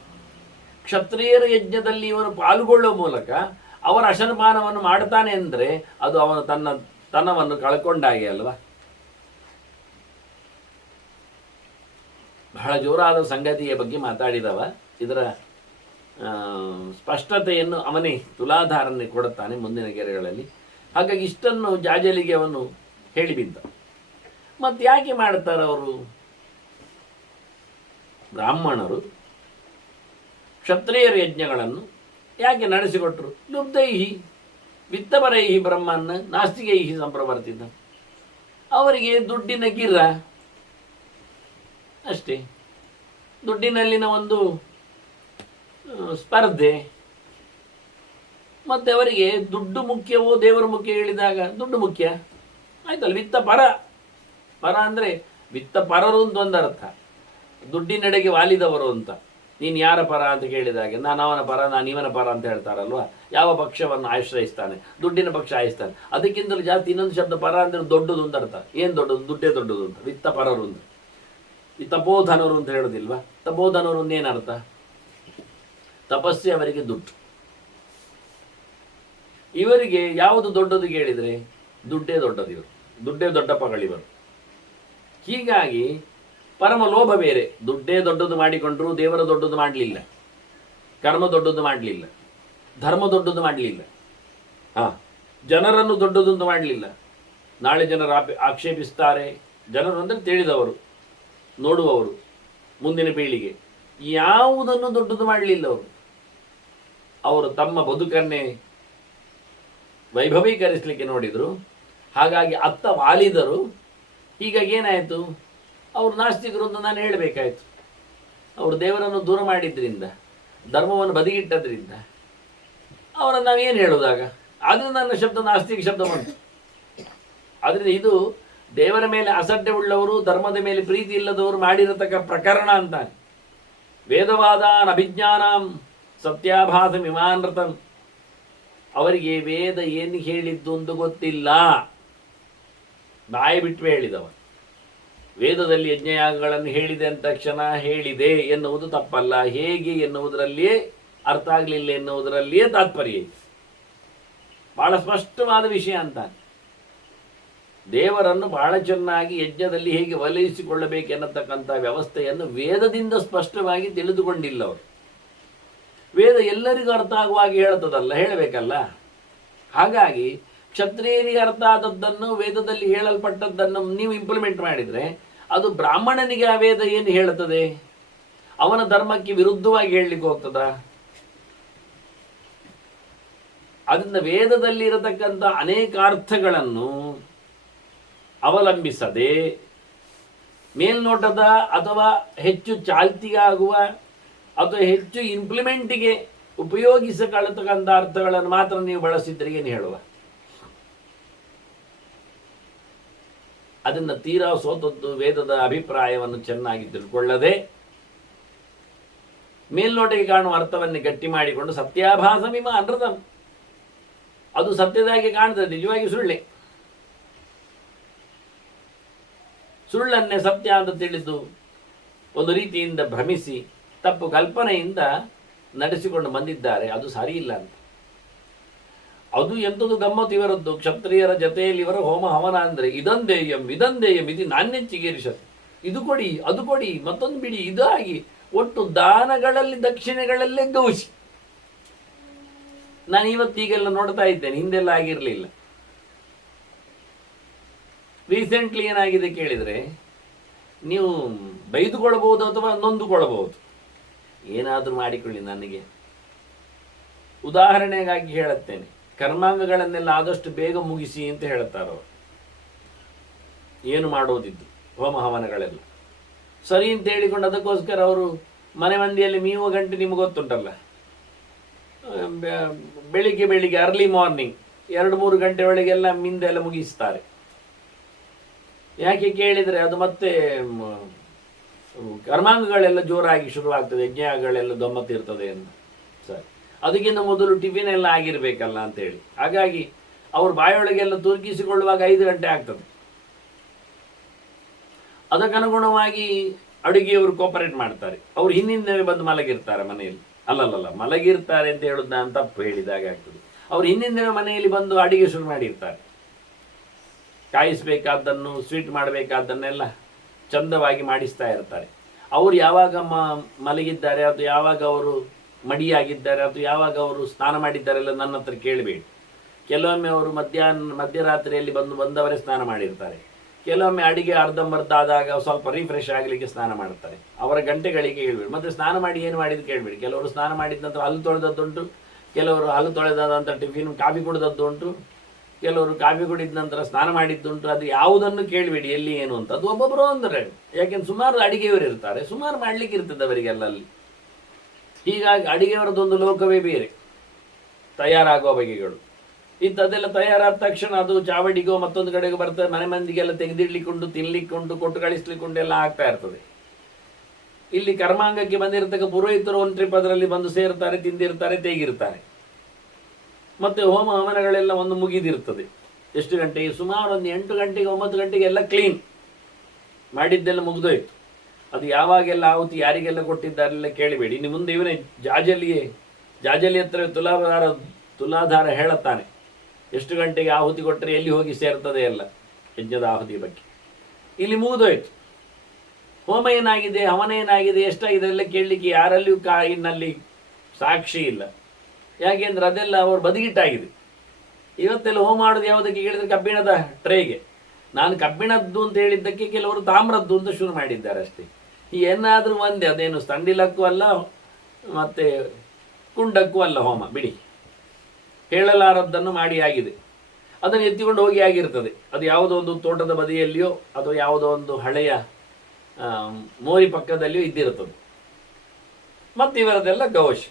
ಕ್ಷತ್ರಿಯರ ಯಜ್ಞದಲ್ಲಿ ಇವನು ಪಾಲ್ಗೊಳ್ಳುವ ಮೂಲಕ ಅವರ ಅಶನಪಾನವನ್ನು ಮಾಡ್ತಾನೆ ಅಂದರೆ ಅದು ಅವನು ತನ್ನವನ್ನು ಕಳ್ಕೊಂಡಾಗೆ ಅಲ್ವಾ. ಬಹಳ ಜೋರಾದ ಸಂಗತಿಯ ಬಗ್ಗೆ ಮಾತಾಡಿದವ. ಇದರ ಸ್ಪಷ್ಟತೆಯನ್ನು ಅವನೇ ತುಲಾಧಾರನ್ನೇ ಕೊಡುತ್ತಾನೆ ಮುಂದಿನ ಗೆರೆಗಳಲ್ಲಿ. ಹಾಗಾಗಿ ಇಷ್ಟನ್ನು ಜಾಜಲಿಗೆ ಅವನು ಹೇಳಿಬಿದ್ದ. ಮತ್ತು ಯಾಕೆ ಮಾಡ್ತಾರೆ ಅವರು? ಬ್ರಾಹ್ಮಣರು ಕ್ಷತ್ರಿಯರ ಯಜ್ಞಗಳನ್ನು ಯಾಕೆ ನಡೆಸಿಕೊಟ್ರು? ಲುಬ್ಧೈಹಿ ವಿತ್ತಪರೈಹಿ ಬ್ರಹ್ಮನ್ನ ನಾಸ್ತಿಕೈಹಿ ಸಂಪ್ರವರ್ತಿತ. ಅವರಿಗೆ ದುಡ್ಡಿನ ಗಿರ್ರ ಅಷ್ಟೇ, ದುಡ್ಡಿನಲ್ಲಿನ ಒಂದು ಸ್ಪರ್ಧೆ. ಮತ್ತೆ ಅವರಿಗೆ ದುಡ್ಡು ಮುಖ್ಯವೋ ದೇವರ ಮುಖ್ಯ ಹೇಳಿದಾಗ ದುಡ್ಡು ಮುಖ್ಯ ಆಯ್ತಲ್ಲ. ವಿತ್ತ ಪರ ಅಂದರೆ ವಿತ್ತ ಪರರು ಅಂತ ಒಂದರ್ಥ, ದುಡ್ಡಿನೆಡೆಗೆ ವಾಲಿದವರು ಅಂತ. ನೀನು ಯಾರ ಪರ ಅಂತ ಕೇಳಿದಾಗ ನಾನು ಅವನ ಪರ, ನಾನು ಇವನ ಪರ ಅಂತ ಹೇಳ್ತಾರಲ್ವ. ಯಾವ ಪಕ್ಷವನ್ನು ಆಶ್ರಯಿಸ್ತಾನೆ? ದುಡ್ಡಿನ ಪಕ್ಷ ಆಯಿಸ್ತಾನೆ. ಅದಕ್ಕಿಂತಲೂ ಜಾಸ್ತಿ ಇನ್ನೊಂದು ಶಬ್ದ ಪರ ಅಂದರೆ ದೊಡ್ಡದು ಅಂತ ಅರ್ಥ. ಏನು ದೊಡ್ಡದು? ದುಡ್ಡೇ ದೊಡ್ಡದು ಅಂತ. ವಿತ್ತ ಪರರು ಅಂದರೆ ಈ ತಪೋಧನರು ಅಂತ ಹೇಳೋದಿಲ್ವಾ? ತಪೋಧನರು ಏನರ್ಥ? ತಪಸ್ಸೆ ಅವರಿಗೆ ದುಡ್ಡು. ಇವರಿಗೆ ಯಾವುದು ದೊಡ್ಡದು ಕೇಳಿದರೆ ದುಡ್ಡೇ ದೊಡ್ಡದು. ಇವರು ದುಡ್ಡೇ ದೊಡ್ಡಪ್ಪಗಳಿವರು. ಹೀಗಾಗಿ ಪರಮ ಲೋಭ ಬೇರೆ. ದುಡ್ಡೇ ದೊಡ್ಡದು ಮಾಡಿಕೊಂಡ್ರು ದೇವರ ದೊಡ್ಡದು ಮಾಡಲಿಲ್ಲ, ಕರ್ಮ ದೊಡ್ಡದು ಮಾಡಲಿಲ್ಲ, ಧರ್ಮ ದೊಡ್ಡದು ಮಾಡಲಿಲ್ಲ, ಜನರನ್ನು ದೊಡ್ಡದೊಂದು ಮಾಡಲಿಲ್ಲ. ನಾಳೆ ಜನರು ಆಕ್ಷೇಪಿಸ್ತಾರೆ. ಜನರು ಅಂದರೆ ತಿಳಿದವರು, ನೋಡುವವರು, ಮುಂದಿನ ಪೀಳಿಗೆ, ಯಾವುದನ್ನು ದೊಡ್ಡದು ಮಾಡಲಿಲ್ಲ ಅವರು. ಅವರು ತಮ್ಮ ಬದುಕನ್ನೇ ವೈಭವೀಕರಿಸಲಿಕ್ಕೆ ನೋಡಿದರು. ಹಾಗಾಗಿ ಅತ್ತ ವಾಲಿದರು. ಹೀಗಾಗಿ ಏನಾಯಿತು? ಅವರು ನಾಸ್ತಿಕರು ಅಂತ ನಾನು ಹೇಳಬೇಕಾಯ್ತು. ಅವರು ದೇವರನ್ನು ದೂರ ಮಾಡಿದ್ರಿಂದ, ಧರ್ಮವನ್ನು ಬದಿಗಿಟ್ಟದ್ರಿಂದ ಅವರನ್ನು ನಾವೇನು ಹೇಳೋದಾಗ? ಆದ್ದರಿಂದ ನನ್ನ ಶಬ್ದ ನಾಸ್ತಿಕ ಶಬ್ದ ಬಂತು. ಆದ್ದರಿಂದ ಇದು ದೇವರ ಮೇಲೆ ಅಸಡ್ಡೆ ಉಳ್ಳವರು, ಧರ್ಮದ ಮೇಲೆ ಪ್ರೀತಿ ಇಲ್ಲದವರು ಮಾಡಿರತಕ್ಕ ಪ್ರಕರಣ ಅಂತಾನೆ. ವೇದವಾದಾನ್ ಅಭಿಜ್ಞಾನಂ ಸತ್ಯಾಭಾಸ ವಿಮಾನೃತಂ. ಅವರಿಗೆ ವೇದ ಏನು ಹೇಳಿದ್ದು ಅಂತ ಗೊತ್ತಿಲ್ಲ, ಬಾಯಿ ಬಿಟ್ಟು ಹೇಳಿದವ. ವೇದದಲ್ಲಿ ಯಜ್ಞಯಾಗಗಳನ್ನು ಹೇಳಿದೆ ಅಂತ ತಕ್ಷಣ ಹೇಳಿದೆ ಎನ್ನುವುದು ತಪ್ಪಲ್ಲ, ಹೇಗೆ ಎನ್ನುವುದರಲ್ಲಿಯೇ ಅರ್ಥ ಆಗಲಿಲ್ಲ ಎನ್ನುವುದರಲ್ಲಿಯೇ ತಾತ್ಪರ್ಯ ಇದೆ. ಬಹಳ ಸ್ಪಷ್ಟವಾದ ವಿಷಯ ಅಂತಾನೆ. ದೇವರನ್ನು ಬಹಳ ಚೆನ್ನಾಗಿ ಯಜ್ಞದಲ್ಲಿ ಹೇಗೆ ಒಲೈಸಿಕೊಳ್ಳಬೇಕೆನ್ನತಕ್ಕಂಥ ವ್ಯವಸ್ಥೆಯನ್ನು ವೇದದಿಂದ ಸ್ಪಷ್ಟವಾಗಿ ತಿಳಿದುಕೊಂಡಿಲ್ಲ ಅವರು. ವೇದ ಎಲ್ಲರಿಗೂ ಅರ್ಥ ಆಗುವಾಗಿ ಹೇಳ್ತದಲ್ಲ, ಹೇಳಬೇಕಲ್ಲ. ಹಾಗಾಗಿ ಕ್ಷತ್ರಿಯರಿಗೆ ಅರ್ಥ ಆದದ್ದನ್ನು, ವೇದದಲ್ಲಿ ಹೇಳಲ್ಪಟ್ಟದ್ದನ್ನು ನೀವು ಇಂಪ್ಲಿಮೆಂಟ್ ಮಾಡಿದರೆ ಅದು ಬ್ರಾಹ್ಮಣನಿಗೆ ಆ ವೇದ ಏನು ಹೇಳುತ್ತದೆ? ಅವನ ಧರ್ಮಕ್ಕೆ ವಿರುದ್ಧವಾಗಿ ಹೇಳಲಿಕ್ಕೆ ಹೋಗ್ತದ? ಅದರಿಂದ ವೇದದಲ್ಲಿ ಇರತಕ್ಕಂಥ ಅನೇಕ ಅರ್ಥಗಳನ್ನು ಅವಲಂಬಿಸದೆ ಮೇಲ್ನೋಟದ ಅಥವಾ ಹೆಚ್ಚು ಚಾಲ್ತಿಗಾಗುವ ಅಥವಾ ಹೆಚ್ಚು ಇಂಪ್ಲಿಮೆಂಟಿಗೆ ಉಪಯೋಗಿಸತಕ್ಕಂಥ ಅರ್ಥಗಳನ್ನು ಮಾತ್ರ ನೀವು ಬಳಸಿದ್ರೆ ಏನು ಹೇಳುವ? ಅದನ್ನು ತೀರಾ ಸೋತದ್ದು ವೇದದ ಅಭಿಪ್ರಾಯವನ್ನು ಚೆನ್ನಾಗಿ ತಿಳ್ಕೊಳ್ಳದೆ ಮೇಲ್ನೋಟಕ್ಕೆ ಕಾಣುವ ಅರ್ಥವನ್ನೇ ಗಟ್ಟಿ ಮಾಡಿಕೊಂಡು ಸತ್ಯಾಭಾಸಮಿಮ ಅನೃತಂ, ಅದು ಸತ್ಯದಾಗಿ ಕಾಣ್ತದೆ, ನಿಜವಾಗಿ ಸುಳ್ಳೆ. ಸುಳ್ಳನ್ನೇ ಸತ್ಯ ಅಂತ ತಿಳಿದು ಒಂದು ರೀತಿಯಿಂದ ಭ್ರಮಿಸಿ ತಪ್ಪು ಕಲ್ಪನೆಯಿಂದ ನಡೆಸಿಕೊಂಡು ಬಂದಿದ್ದಾರೆ. ಅದು ಸರಿಯಿಲ್ಲ ಅಂತ. ಅದು ಎಂಥದ್ದು ಗಮ್ಮತ್ತು ಇವರದ್ದು. ಕ್ಷತ್ರಿಯರ ಜೊತೆಯಲ್ಲಿ ಇವರ ಹೋಮ ಹವನ ಅಂದರೆ ಇದಂದೇಯಂ ಇದು ನಾಣ್ಯಚ್ಚಿಗೇರಿಸದು, ಇದು ಕೊಡಿ ಅದು ಕೊಡಿ ಮತ್ತೊಂದು ಬಿಡಿ, ಇದಾಗಿ ಒಟ್ಟು ದಾನಗಳಲ್ಲಿ ದಕ್ಷಿಣೆಗಳಲ್ಲೇ ಗೌಸಿ. ನಾನು ಇವತ್ತೀಗೆಲ್ಲ ನೋಡ್ತಾ ಇದ್ದೇನೆ, ಹಿಂದೆಲ್ಲ ಆಗಿರಲಿಲ್ಲ. ರೀಸೆಂಟ್ಲಿ ಏನಾಗಿದೆ ಕೇಳಿದರೆ, ನೀವು ಬೈದುಕೊಳ್ಬೋದು ಅಥವಾ ನೊಂದುಕೊಳ್ಬೋದು, ಏನಾದರೂ ಮಾಡಿಕೊಳ್ಳಿ. ನನಗೆ ಉದಾಹರಣೆಗಾಗಿ ಹೇಳುತ್ತೇನೆ, ಕರ್ಮಾಂಗಗಳನ್ನೆಲ್ಲ ಆದಷ್ಟು ಬೇಗ ಮುಗಿಸಿ ಅಂತ ಹೇಳ್ತಾರವರು. ಏನು ಮಾಡೋದಿದ್ದು ಹೋಮ ಹವನಗಳೆಲ್ಲ ಸರಿ ಅಂತ ಹೇಳಿಕೊಂಡು ಅದಕ್ಕೋಸ್ಕರ ಅವರು ಮನೆ ಮಂದಿಯಲ್ಲಿ ಮೀವ ಗಂಟೆ ನಿಮ್ಗೆ ಗೊತ್ತುಂಟಲ್ಲ, ಬೆಳಿಗ್ಗೆ ಬೆಳಿಗ್ಗೆ ಅರ್ಲಿ ಮಾರ್ನಿಂಗ್ 2-3 ಗಂಟೆ ಒಳಗೆಲ್ಲ ಮಿಂದೆಲ್ಲ ಮುಗಿಸ್ತಾರೆ. ಯಾಕೆ ಕೇಳಿದರೆ ಅದು ಮತ್ತೆ ಕರ್ಮಾಂಗಗಳೆಲ್ಲ ಜೋರಾಗಿ ಶುರುವಾಗ್ತದೆ, ಯಜ್ಞಗಳೆಲ್ಲ ಗಮ್ಮತ್ತಿರ್ತದೆ ಅಂತ. ಸರಿ, ಅದಕ್ಕಿಂತ ಮೊದಲು ಟಿಫಿನ್ ಎಲ್ಲ ಆಗಿರಬೇಕಲ್ಲ ಅಂತೇಳಿ, ಹಾಗಾಗಿ ಅವರು ಬಾಯೊಳಗೆಲ್ಲ ತುರುಕಿಸಿಕೊಳ್ಳುವಾಗ 5 ಗಂಟೆ ಆಗ್ತದೆ. ಅದಕ್ಕನುಗುಣವಾಗಿ ಅಡುಗೆಯವರು ಕೋಪರೇಟ್ ಮಾಡ್ತಾರೆ. ಅವರು ಹಿಂದಿಂದವೇ ಬಂದು ಮಲಗಿರ್ತಾರೆ ಮನೆಯಲ್ಲಿ. ಅಲ್ಲಲ್ಲ, ಮಲಗಿರ್ತಾರೆ ಅಂತ ಹೇಳುದು ನಾನು ತಪ್ಪು ಹೇಳಿದಾಗ ಆಗ್ತದೆ. ಅವ್ರು ಹಿಂದಿಂದವೇ ಮನೆಯಲ್ಲಿ ಬಂದು ಅಡಿಗೆ ಶುರು ಮಾಡಿರ್ತಾರೆ. ಕಾಯಿಸಬೇಕಾದ್ದನ್ನು, ಸ್ವೀಟ್ ಮಾಡಬೇಕಾದ್ದನ್ನೆಲ್ಲ ಚಂದವಾಗಿ ಮಾಡಿಸ್ತಾ ಇರ್ತಾರೆ. ಅವರು ಯಾವಾಗ ಮಲಗಿದ್ದಾರೆ ಅಥವಾ ಯಾವಾಗ ಅವರು ಮಡಿಯಾಗಿದ್ದಾರೆ ಅಥವಾ ಯಾವಾಗ ಅವರು ಸ್ನಾನ ಮಾಡಿದ್ದಾರೆಲ್ಲ ನನ್ನ ಹತ್ರ ಕೇಳಬೇಡಿ. ಕೆಲವೊಮ್ಮೆ ಅವರು ಮಧ್ಯರಾತ್ರಿಯಲ್ಲಿ ಬಂದವರೇ ಸ್ನಾನ ಮಾಡಿರ್ತಾರೆ. ಕೆಲವೊಮ್ಮೆ ಅಡಿಗೆ ಅರ್ಧಂಬರ್ಧ ಆದಾಗ ಸ್ವಲ್ಪ ರಿಫ್ರೆಶ್ ಆಗಲಿಕ್ಕೆ ಸ್ನಾನ ಮಾಡ್ತಾರೆ. ಅವರ ಗಂಟೆಗಳಿಗೆ ಹೇಳ್ಬೇಡಿ. ಮತ್ತು ಸ್ನಾನ ಮಾಡಿ ಏನು ಮಾಡಿದ್ದು ಕೇಳಬೇಡಿ. ಕೆಲವರು ಸ್ನಾನ ಮಾಡಿದ ನಂತರ ಹಲ್ಲು ತೊಳೆದದ್ದುಂಟು, ಕೆಲವರು ಹಲ್ಲು ತೊಳೆದಾದಂಥ ಟಿಫಿನ್ ಕಾಫಿ ಕುಡಿದದ್ದುಂಟು, ಕೆಲವರು ಕಾಫಿ ಕುಡಿದ ನಂತರ ಸ್ನಾನ ಮಾಡಿದ್ದುಂಟು. ಅದು ಯಾವುದನ್ನು ಕೇಳಬೇಡಿ ಎಲ್ಲಿ ಏನು ಅಂತ. ಅದು ಒಬ್ಬೊಬ್ಬರು ಅಂದರೆ, ಯಾಕೆಂದ್ರೆ ಸುಮಾರು ಅಡಿಗೆಯವರು ಇರ್ತಾರೆ, ಸುಮಾರು ಮಾಡಲಿಕ್ಕೆ ಇರ್ತದೆ ಅವರಿಗೆಲ್ಲ ಅಲ್ಲಿ. ಹೀಗಾಗಿ ಅಡಿಗೆಯವರದೊಂದು ಲೋಕವೇ ಬೇರೆ, ತಯಾರಾಗುವ ಬಗೆಗಳು. ಅದೆಲ್ಲ ತಯಾರಾದ ತಕ್ಷಣ ಅದು ಚಾವಡಿಗೋ ಮತ್ತೊಂದು ಕಡೆಗೂ ಬರ್ತದೆ. ಮನೆ ಮಂದಿಗೆಲ್ಲ ತೆಗೆದಿಡ್ಲಿಕ್ಕುಂಟು, ತಿನ್ಲಿಕ್ಕುಂಟು, ಕೊಟ್ಟು ಕಳಿಸ್ಲಿಕ್ಕುಂಟು ಎಲ್ಲ ಆಗ್ತಾ ಇರ್ತದೆ. ಇಲ್ಲಿ ಕರ್ಮಾಂಗಕ್ಕೆ ಬಂದಿರತಕ್ಕ ಪುರೋಹಿತರು ಒಂದು ಟ್ರಿಪ್ ಅದರಲ್ಲಿ ಬಂದು ಸೇರ್ತಾರೆ, ತಿಂದಿರ್ತಾರೆ, ತೆಗಿರ್ತಾರೆ. ಮತ್ತೆ ಹೋಮ ಹವನಗಳೆಲ್ಲ ಒಂದು ಮುಗಿದಿರ್ತದೆ. ಎಷ್ಟು ಗಂಟೆಗೆ? ಸುಮಾರು ಒಂದು 8 ಗಂಟೆಗೆ 9 ಗಂಟೆಗೆ ಎಲ್ಲ ಕ್ಲೀನ್ ಮಾಡಿದ್ದೆಲ್ಲ ಮುಗಿದೋಯ್ತು. ಅದು ಯಾವಾಗೆಲ್ಲ ಆಹುತಿ ಯಾರಿಗೆಲ್ಲ ಕೊಟ್ಟಿದ್ದಾರೆಲ್ಲ ಕೇಳಬೇಡಿ. ಇನ್ನು ಮುಂದೆ ಇವನೇ ಜಾಜಲಿ ಹತ್ರ ತುಲಾಧಾರ ಹೇಳುತ್ತಾನೆ, ಎಷ್ಟು ಗಂಟೆಗೆ ಆಹುತಿ ಕೊಟ್ಟರೆ ಎಲ್ಲಿ ಹೋಗಿ ಸೇರ್ತದೆ ಎಲ್ಲ ಯಜ್ಞದ ಆಹುತಿ ಬಗ್ಗೆ. ಇಲ್ಲಿ ಮುಗಿದೋಯ್ತು. ಹೋಮ ಏನಾಗಿದೆ, ಹವನ ಏನಾಗಿದೆ, ಎಷ್ಟಾಗಿದೆ ಎಲ್ಲ ಕೇಳಲಿಕ್ಕೆ ಯಾರಲ್ಲಿಯೂ ಇನ್ನಲ್ಲಿ ಸಾಕ್ಷಿ ಇಲ್ಲ. ಯಾಕೆಂದ್ರೆ ಅದೆಲ್ಲ ಅವರು ಬದಿಗಿಟ್ಟಾಗಿದೆ. ಇವತ್ತೆಲ್ಲ ಹೋಮ ಮಾಡೋದು ಯಾವುದಕ್ಕೆ ಕೇಳಿದರೆ ಕಬ್ಬಿಣದ ಟ್ರೇಗೆ. ನಾನು ಕಬ್ಬಿಣದ್ದು ಅಂತ ಹೇಳಿದ್ದಕ್ಕೆ ಕೆಲವರು ತಾಮ್ರದ್ದು ಅಂತ ಶುರು ಮಾಡಿದ್ದಾರೆ ಅಷ್ಟೇ. ಈ ಏನಾದರೂ ಒಂದೇ, ಅದೇನು ಸ್ಟಂಡಿಲಕ್ಕೂ ಅಲ್ಲ ಮತ್ತು ಕುಂಡಕ್ಕೂ ಅಲ್ಲ ಹೋಮ, ಬಿಡಿ. ಹೇಳಲಾರದ್ದನ್ನು ಮಾಡಿ ಆಗಿದೆ. ಅದನ್ನು ಎತ್ತಿಕೊಂಡು ಹೋಗಿ ಆಗಿರ್ತದೆ. ಅದು ಯಾವುದೋ ಒಂದು ತೋಟದ ಬದಿಯಲ್ಲಿಯೋ ಅಥವಾ ಯಾವುದೋ ಒಂದು ಹಳೆಯ ಮೋರಿ ಪಕ್ಕದಲ್ಲಿಯೋ ಇದ್ದಿರುತ್ತದೆ. ಮತ್ತು ಇವರದೆಲ್ಲ ಗೌಶ್.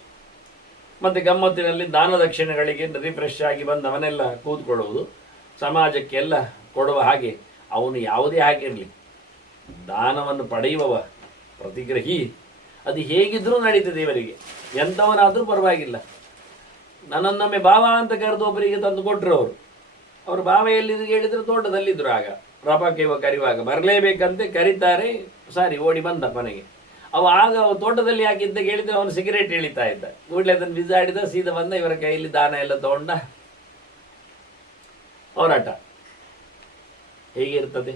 ಮತ್ತು ಗಮ್ಮತ್ತಿನಲ್ಲಿ ದಾನ ದಕ್ಷಿಣೆಗಳಿಗೆ ರಿಫ್ರೆಶ್ ಆಗಿ ಬಂದವನೆಲ್ಲ ಕೂತ್ಕೊಳ್ಳುವುದು, ಸಮಾಜಕ್ಕೆಲ್ಲ ಕೊಡುವ ಹಾಗೆ. ಅವನು ಯಾವುದೇ ಆಗಿರಲಿ, ದಾನವನ್ನು ಪಡೆಯುವವ ಪ್ರತಿಗ್ರಹಿ, ಅದು ಹೇಗಿದ್ರೂ ನಡೀತದೆ ಇವರಿಗೆ. ಎಂಥವನಾದರೂ ಪರವಾಗಿಲ್ಲ. ನನ್ನನ್ನೊಮ್ಮೆ ಬಾವ ಅಂತ ಕರೆದು ಒಬ್ಬರಿಗೆ ತಂದು ಕೊಟ್ಟರು. ಅವರು ಬಾವ ಎಲ್ಲಿದ್ದು ಹೇಳಿದ್ರು, ತೋಟದಲ್ಲಿದ್ದರು. ಆಗ ರಪಕ್ಕೆ ಕರಿವಾಗ ಬರಲೇಬೇಕಂತೆ ಕರೀತಾರೆ. ಸಾರಿ, ಓಡಿ ಬಂದ ಮನೆಗೆ. ಆಗ ತೋಟದಲ್ಲಿ ಯಾಕಿದ್ದ ಕೇಳಿದ್ರೆ ಅವನು ಸಿಗರೇಟ್ ಎಳಿತಾ ಇದ್ದ. ಕೂಡಲೇ ಅದನ್ನು ಬಿಸಾಡಿದ, ಸೀದಾ ಬಂದ, ಇವರ ಕೈಯಲ್ಲಿ ದಾನ ಎಲ್ಲ ತಗೊಂಡ ಹೋರಾಟ. ಹೇಗಿರ್ತದೆ?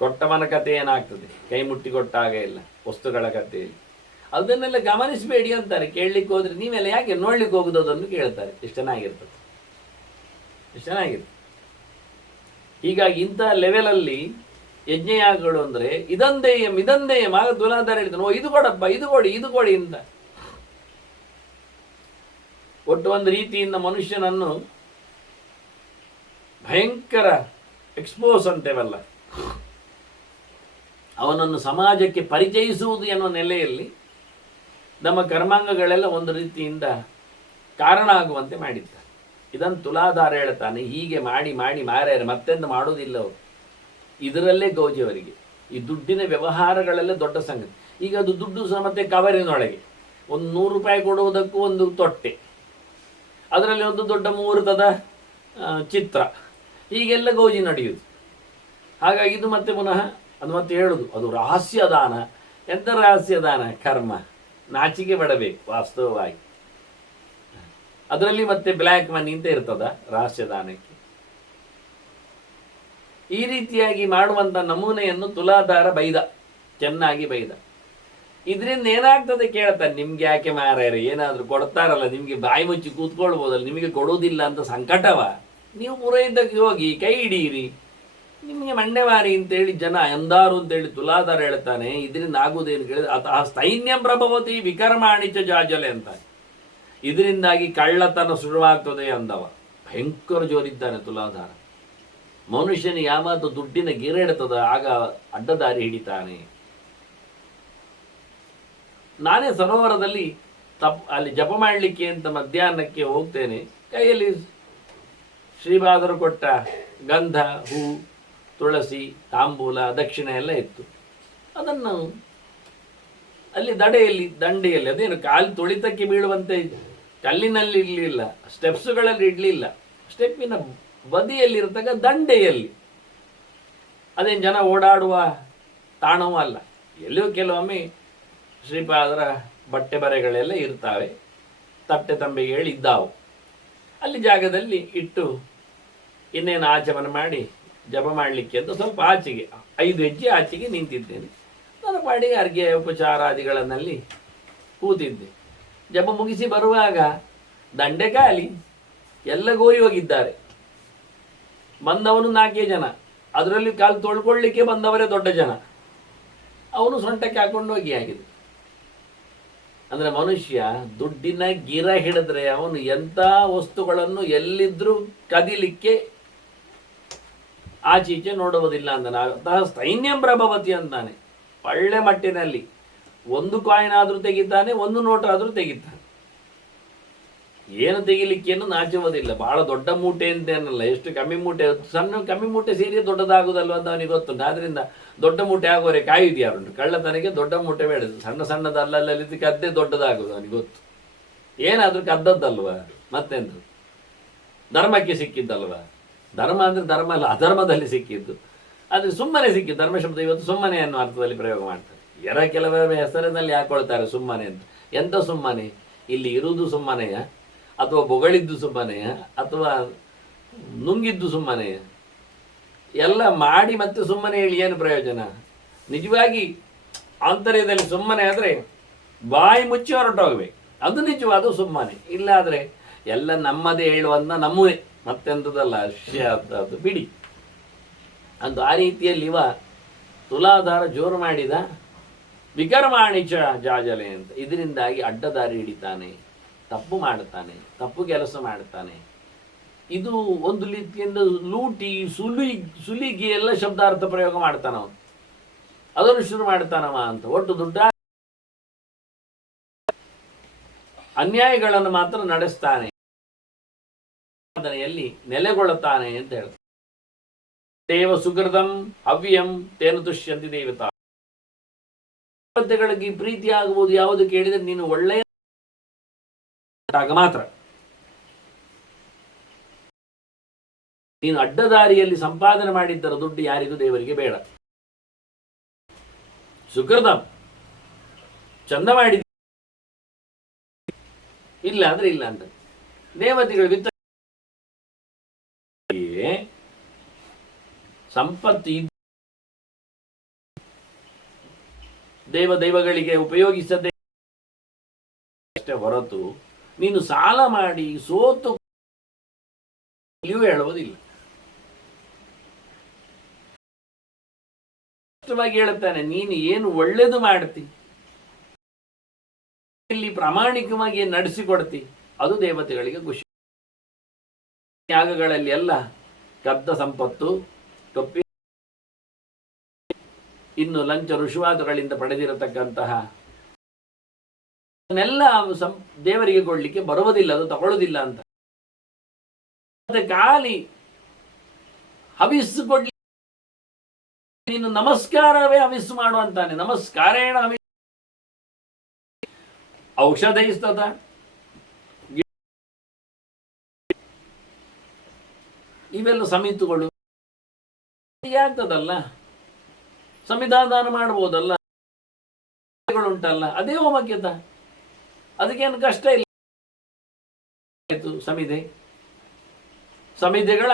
ಕೊಟ್ಟವನ ಕಥೆ ಏನಾಗ್ತದೆ? ಕೈ ಮುಟ್ಟಿ ಕೊಟ್ಟಾಗ ಇಲ್ಲ ವಸ್ತುಗಳ ಕಥೆಯಲ್ಲಿ. ಅದನ್ನೆಲ್ಲ ಗಮನಿಸಬೇಡಿ ಅಂತಾರೆ. ಕೇಳಲಿಕ್ಕೆ ಹೋದ್ರೆ ನೀವೆಲ್ಲ ಯಾಕೆ ನೋಡ್ಲಿಕ್ಕೆ ಹೋಗುದು ಅದನ್ನು ಕೇಳ್ತಾರೆ. ಎಷ್ಟು ಚೆನ್ನಾಗಿರ್ತದೆ, ಎಷ್ಟು ಚೆನ್ನಾಗಿರ್ತದೆ. ಹೀಗಾಗಿ ಇಂಥ ಲೆವೆಲಲ್ಲಿ ಯಜ್ಞಯಾಗಗಳು ಅಂದರೆ ಇದಂದೇ ಆಗ ತುಲಾಧಾರ ಹೇಳ್ತಾನೆ, ಓ ಇದು ಕೊಡಪ್ಪ, ಇದು ಕೊಡಿ ಅಂತ. ಒಟ್ಟು ಒಂದು ರೀತಿಯಿಂದ ಮನುಷ್ಯನನ್ನು ಭಯಂಕರ ಎಕ್ಸ್ಪೋಸ್ ಅಂತೇವಲ್ಲ, ಅವನನ್ನು ಸಮಾಜಕ್ಕೆ ಪರಿಚಯಿಸುವುದು ಎನ್ನುವ ನೆಲೆಯಲ್ಲಿ ನಮ್ಮ ಕರ್ಮಾಂಗಗಳೆಲ್ಲ ಒಂದು ರೀತಿಯಿಂದ ಕಾರಣ ಆಗುವಂತೆ ಮಾಡಿದ್ದಾರೆ. ಇದನ್ನು ತುಲಾಧಾರ ಹೇಳ್ತಾನೆ. ಹೀಗೆ ಮಾಡಿ ಮಾರ್ಯಾರೆ ಮತ್ತೆಂದು ಮಾಡೋದಿಲ್ಲ ಅವರು. ಇದರಲ್ಲೇ ಗೌಜಿಯವರಿಗೆ ಈ ದುಡ್ಡಿನ ವ್ಯವಹಾರಗಳೆಲ್ಲ ದೊಡ್ಡ ಸಂಗತಿ. ಈಗ ಅದು ದುಡ್ಡು ಸಹ ಮತ್ತೆ ಕವರಿನೊಳಗೆ ಒಂದು 100 ರೂಪಾಯಿ ಕೊಡುವುದಕ್ಕೂ ಒಂದು ತೊಟ್ಟೆ, ಅದರಲ್ಲಿ ಒಂದು ದೊಡ್ಡ ಮುಹೂರ್ತದ ಚಿತ್ರ, ಹೀಗೆಲ್ಲ ಗೌಜಿ ನಡೆಯುವುದು. ಹಾಗಾಗಿ ಇದು ಮತ್ತೆ ಪುನಃ ಅದು ಮತ್ತೆ ಹೇಳುದು, ಅದು ರಹಸ್ಯ ದಾನ. ಎಂಥ ರಹಸ್ಯ ದಾನ? ಕರ್ಮ. ನಾಚಿಕೆ ಪಡಬೇಕು ವಾಸ್ತವವಾಗಿ. ಅದರಲ್ಲಿ ಮತ್ತೆ ಬ್ಲ್ಯಾಕ್ ಮನಿ ಅಂತ ಇರ್ತದ ರಹಸ್ಯ ದಾನಕ್ಕೆ. ಈ ರೀತಿಯಾಗಿ ಮಾಡುವಂಥ ನಮೂನೆಯನ್ನು ತುಲಾಧಾರ ಚೆನ್ನಾಗಿ ಬೈದ. ಇದರಿಂದ ಏನಾಗ್ತದೆ ಕೇಳ್ತಾನೆ, ನಿಮ್ಗೆ ಯಾಕೆ ಮಾರಾಯರೆ, ಏನಾದರೂ ಕೊಡ್ತಾರಲ್ಲ, ನಿಮಗೆ ಬಾಯಿ ಮುಚ್ಚಿ ಕೂತ್ಕೊಳ್ಬೋದಲ್ಲ, ನಿಮಗೆ ಕೊಡೋದಿಲ್ಲ ಅಂತ ಸಂಕಟವ? ನೀವು ಪುರೋಹಿತಕ್ಕೆ ಹೋಗಿ ಕೈ ಹಿಡೀರಿ, ನಿಮಗೆ ಮಂಡ್ಯವಾರಿ ಅಂತೇಳಿ ಜನ ಎಂದಾರು ಅಂತೇಳಿ ತುಲಾಧಾರ ಹೇಳ್ತಾನೆ. ಇದರಿಂದ ಆಗುವುದೇನು ಕೇಳಿದ್ರೆ, ಅತಃ ಸ್ಥೈನ್ಯಂ ಪ್ರಭವತಿ ವಿಕರ್ಮಾಣಿಚ ಜಾಜಲೆ ಅಂತ. ಇದರಿಂದಾಗಿ ಕಳ್ಳತನ ಶುರುವಾಗ್ತದೆ ಅಂದವ. ಭಯಂಕರ ಜೋರಿದ್ದಾನೆ ತುಲಾಧಾರ. ಮನುಷ್ಯನಿಗೆ ಯಾವತ್ತು ದುಡ್ಡಿನ ಗಿರೆಡ್ತದ ಆಗ ಅಡ್ಡದಾರಿ ಹಿಡಿತಾನೆ. ನಾನೇ ಸರೋವರದಲ್ಲಿ ಅಲ್ಲಿ ಜಪ ಮಾಡಲಿಕ್ಕೆ ಅಂತ ಮಧ್ಯಾಹ್ನಕ್ಕೆ ಹೋಗ್ತೇನೆ. ಕೈಯಲ್ಲಿ ಶ್ರೀಪಾದರು ಕೊಟ್ಟ ಗಂಧ, ಹೂ, ತುಳಸಿ, ತಾಂಬೂಲ, ದಕ್ಷಿಣೆ ಎಲ್ಲ ಇತ್ತು. ಅದನ್ನು ಅಲ್ಲಿ ದಂಡೆಯಲ್ಲಿ ಅದೇನು ಕಾಲು ತುಳಿತಕ್ಕೆ ಬೀಳುವಂತೆ ಕಲ್ಲಿನಲ್ಲಿ ಇರಲಿಲ್ಲ, ಸ್ಟೆಪ್ಸ್ಗಳಲ್ಲಿ ಇಡಲಿಲ್ಲ, ಸ್ಟೆಪ್ಪಿನ ಬದಿಯಲ್ಲಿರ್ತಕ್ಕ ದಂಡೆಯಲ್ಲಿ. ಅದೇನು ಜನ ಓಡಾಡುವ ತಾಣವೂ ಅಲ್ಲ. ಎಲ್ಲಿಯೂ ಕೆಲವೊಮ್ಮೆ ಶ್ರೀಪಾದರ ಬಟ್ಟೆ ಬರೆಗಳೆಲ್ಲ ಇರ್ತಾವೆ, ತಟ್ಟೆ ತಂಬಿಗೆ ಹೇಳಿ ಇದ್ದಾವು. ಅಲ್ಲಿ ಜಾಗದಲ್ಲಿ ಇಟ್ಟು ಇನ್ನೇನು ಆಚಮನ ಮಾಡಿ ಜಪ ಮಾಡಲಿಕ್ಕೆ ಅಂತ ಸ್ವಲ್ಪ ಆಚೆಗೆ 5 ಹೆಜ್ಜೆ ಆಚೆಗೆ ನಿಂತಿದ್ದೇನೆ. ನನ್ನ ಪಾಡಿಗೆ ಅರ್ಘ್ಯ ಉಪಚಾರಾದಿಗಳನ್ನಲ್ಲಿ ಕೂತಿದ್ದೆ. ಜಪ ಮುಗಿಸಿ ಬರುವಾಗ ದಂಡೆ ಖಾಲಿ, ಎಲ್ಲ ಗೋರಿ ಹೋಗಿದ್ದಾರೆ. ಬಂದವನು 4 ಜನ, ಅದರಲ್ಲಿ ಕಾಲು ತೊಳ್ಕೊಳ್ಳಿಕ್ಕೆ ಬಂದವರೇ ದೊಡ್ಡ ಜನ. ಅವನು ಸೊಂಟಕ್ಕೆ ಹಾಕೊಂಡು ಹೋಗಿ ಆಗಿದೆ. ಅಂದರೆ ಮನುಷ್ಯ ದುಡ್ಡಿನ ಗಿರ ಹಿಡಿದ್ರೆ ಅವನು ಎಂಥ ವಸ್ತುಗಳನ್ನು ಎಲ್ಲಿದ್ರೂ ಕದಿಲಿಕ್ಕೆ ಆಚೀಚೆ ನೋಡುವುದಿಲ್ಲ ಅಂತಾನೆ. ಅಂತಹ ಸೈನ್ಯಂ ಪ್ರಭವತಿ ಅಂತಾನೆ. ಒಳ್ಳೆ ಮಟ್ಟಿನಲ್ಲಿ 1 ಕಾಯಿನ್ ಆದರೂ ತೆಗಿತಾನೆ, 1 ನೋಟ್ ಆದರೂ ತೆಗಿತಾನೆ. ಏನು ತೆಗಿಲಿಕ್ಕೇನು ನಾಚುವುದಿಲ್ಲ. ಬಹಳ ದೊಡ್ಡ ಮೂಟೆ ಅಂತೇನಲ್ಲ, ಎಷ್ಟು ಕಮ್ಮಿ ಮೂಟೆ, ಕಮ್ಮಿ ಮೂಟೆ ಸೇರಿ ದೊಡ್ಡದಾಗುವುದಲ್ವ ಅಂತ ಅವನಿಗೆ ಗೊತ್ತುಂಟು. ಆದ್ರಿಂದ ದೊಡ್ಡ ಮೂಟೆ ಆಗೋರೆ ಕಾಯುವುದು ಯಾರುಂಟು. ಕಳ್ಳತನಕ್ಕೆ ದೊಡ್ಡ ಮೂಟೆ ಬೇಡ, ಸಣ್ಣದ ಅಲ್ಲಲ್ಲಿ ಕದ್ದೇ ದೊಡ್ಡದಾಗುವುದು ಅವನಿಗೆ ಗೊತ್ತು. ಏನಾದರೂ ಕದ್ದದ್ದಲ್ವ, ಮತ್ತೆಂದು ಧರ್ಮಕ್ಕೆ ಸಿಕ್ಕಿದ್ದಲ್ವ. ಧರ್ಮ ಅಂದರೆ ಧರ್ಮ ಅಲ್ಲ, ಅಧರ್ಮದಲ್ಲಿ ಸಿಕ್ಕಿದ್ದು. ಆದರೆ ಸುಮ್ಮನೆ ಸಿಕ್ಕಿದ್ದು. ಧರ್ಮ ಶಬ್ದ ಇವತ್ತು ಸುಮ್ಮನೆ ಅನ್ನೋ ಅರ್ಥದಲ್ಲಿ ಪ್ರಯೋಗ ಮಾಡ್ತಾರೆ. ಕೆಲವರ ಹೆಸರಿನಲ್ಲಿ ಹಾಕೊಳ್ತಾರೆ ಸುಮ್ಮನೆ ಅಂತ. ಎಂಥ ಸುಮ್ಮನೆ? ಇಲ್ಲಿ ಇರುವುದು ಸುಮ್ಮನೆಯ, ಅಥವಾ ಬೊಗಳಿದ್ದು ಸುಮ್ಮನೆಯ, ಅಥವಾ ನುಂಗಿದ್ದು ಸುಮ್ಮನೆಯ? ಎಲ್ಲ ಮಾಡಿ ಮತ್ತೆ ಸುಮ್ಮನೆ ಹೇಳಿ ಏನು ಪ್ರಯೋಜನ? ನಿಜವಾಗಿ ಆಂತರ್ಯದಲ್ಲಿ ಸುಮ್ಮನೆ ಆದರೆ ಬಾಯಿ ಮುಚ್ಚಿ ಹೊರಟೋಗ್ಬೇಕು, ಅದು ನಿಜವಾದ ಸುಮ್ಮನೆ. ಇಲ್ಲಾದರೆ ಎಲ್ಲ ನಮ್ಮದೇ ಹೇಳುವಂತ ನಮ್ಮೇ, ಮತ್ತೆಂಥದ್ದಲ್ಲ, ಅದು ಬಿಡಿ ಅಂತ. ಆ ರೀತಿಯಲ್ಲಿ ತುಲಾಧಾರ ಜೋರು ಮಾಡಿದ. ವಿಕರ್ಮಾಣಿಚ ಜಾಜಲೆ ಅಂತ. ಇದರಿಂದಾಗಿ ಅಡ್ಡದಾರಿ ಹಿಡಿತಾನೆ, ತಪ್ಪು ಮಾಡ್ತಾನೆ, ತಪ್ಪು ಕೆಲಸ ಮಾಡ್ತಾನೆ. ಇದು ಒಂದು ರೀತಿಯಿಂದ ಲೂಟಿ, ಸುಲಿಗೆ ಎಲ್ಲ ಶಬ್ದಾರ್ಥ ಪ್ರಯೋಗ ಮಾಡ್ತಾನವ, ಅದನ್ನು ಶುರು ಮಾಡ್ತಾನವ ಅಂತ. ಒಟ್ಟು ದುಡ್ಡ ಅನ್ಯಾಯಗಳನ್ನು ಮಾತ್ರ ನಡೆಸ್ತಾನೆ, ಸಾಧನೆಯಲ್ಲಿ ನೆಲೆಗೊಳ್ಳುತ್ತಾನೆ ಅಂತ ಹೇಳ್ತಾರೆ. ದೇವ ಸುಕೃತಂ ಹವ್ಯಂ ತೇನ ತುಷ್ಯಂತಿ ದೇವತಾ. ದೇವತೆಗಳಿಗೆ ಪ್ರೀತಿ ಆಗಬಹುದು ಯಾವುದು ಕೇಳಿದರೆ ನೀನು ಒಳ್ಳೆಯ ಮಾತ್ರ. ನೀನು ಅಡ್ಡದಾರಿಯಲ್ಲಿ ಸಂಪಾದನೆ ಮಾಡಿದ್ದರ ದುಡ್ಡು ಯಾರಿಗೂ ದೇವರಿಗೆ ಬೇಡ. ಸುಕೃತಂ ಚಂದ ಮಾಡಿದ, ಇಲ್ಲ ಅಂದ್ರೆ ಇಲ್ಲ ಅಂತ. ದೇವತೆಗಳು ವಿತ್ತ ಸಂಪತ್ತು ದೈವಗಳಿಗೆ ಉಪಯೋಗಿಸದೆ ಅಷ್ಟೇ ಹೊರತು ನೀನು ಸಾಲ ಮಾಡಿ ಸೋತು ಹೇಳುವುದಿಲ್ಲ. ಸ್ಪಷ್ಟವಾಗಿ ಹೇಳುತ್ತಾನೆ, ನೀನು ಏನು ಒಳ್ಳೆದು ಮಾಡ್ತಿ, ಇಲ್ಲಿ ಪ್ರಾಮಾಣಿಕವಾಗಿ ನಡೆಸಿಕೊಡ್ತಿ, ಅದು ದೇವತೆಗಳಿಗೆ ಖುಷಿ. ಯಾಗಗಳಲ್ಲಿ ಎಲ್ಲ ಕದ್ದ ಸಂಪತ್ತು, ಕಪ್ಪಿ, ಇನ್ನು ಲಂಚ ರುಷುವಾತುಗಳಿಂದ ಪಡೆದಿರತಕ್ಕಂತಹ ಅದನ್ನೆಲ್ಲ ದೇವರಿಗೆ ಕೊಡ್ಲಿಕ್ಕೆ ಬರುವುದಿಲ್ಲ, ಅದು ತಗೊಳ್ಳುವುದಿಲ್ಲ ಅಂತ. ಮತ್ತೆ ಖಾಲಿ ಹವಿಸ್ಸು ಕೊಡ್ಲಿ, ನೀನು ನಮಸ್ಕಾರವೇ ಹವಿಸ್ಸು ಮಾಡುವಂತಾನೆ. ನಮಸ್ಕಾರೇಣ ಔಷಧ ಇಸ್ತದ, ಇವೆಲ್ಲ ಸಮಿತಿಗಳು ಆಗ್ತದಲ್ಲ, ಸಂವಿಧಾನ ಮಾಡಬಹುದಲ್ಲ, ಉಂಟಲ್ಲ, ಅದೇ ಹೋಮಕ್ಕೆತ, ಅದಕ್ಕೇನು ಕಷ್ಟ ಇಲ್ಲ. ಸಮಿತಿಗಳ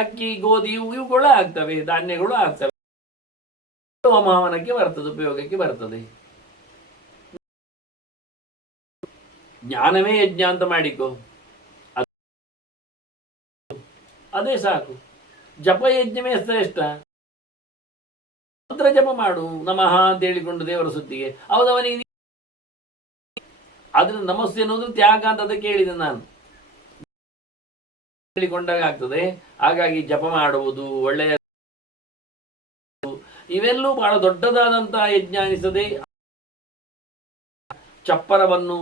ಅಕ್ಕಿ, ಗೋಧಿ ಇವುಗಳು ಆಗ್ತವೆ, ಧಾನ್ಯಗಳು ಆಗ್ತವೆ, ಹೋಮವನಕ್ಕೆ ಬರ್ತದೆ, ಉಪಯೋಗಕ್ಕೆ ಬರ್ತದೆ. ಜ್ಞಾನವೇ ಯಜ್ಞ ಅಂತ ಮಾಡಿಕೋ, ಅದೇ ಸಾಕು. ಜಪ ಯಜ್ಞವೇ ಶ್ರೇಷ್ಠ. ಮಂತ್ರ ಜಪ ಮಾಡು, ನಮಃ ಅಂತ ಹೇಳಿಕೊಂಡು ದೇವರ ಸುತ್ತಿಗೆ. ಹೌದವನಿಗೆ ಆದ್ರೆ ನಮಸ್ತೆ ಅನ್ನೋದು ತ್ಯಾಗ ಅಂತ ಅದಕ್ಕೆ ಹೇಳಿದೆ ನಾನು, ಹೇಳಿಕೊಂಡಾಗ ಆಗ್ತದೆ. ಹಾಗಾಗಿ ಜಪ ಮಾಡುವುದು ಒಳ್ಳೆಯ, ಇವೆಲ್ಲೂ ಬಹಳ ದೊಡ್ಡದಾದಂತಹ ಯಜ್ಞ ಅನಿಸದೆ ಚಪ್ಪರವನ್ನು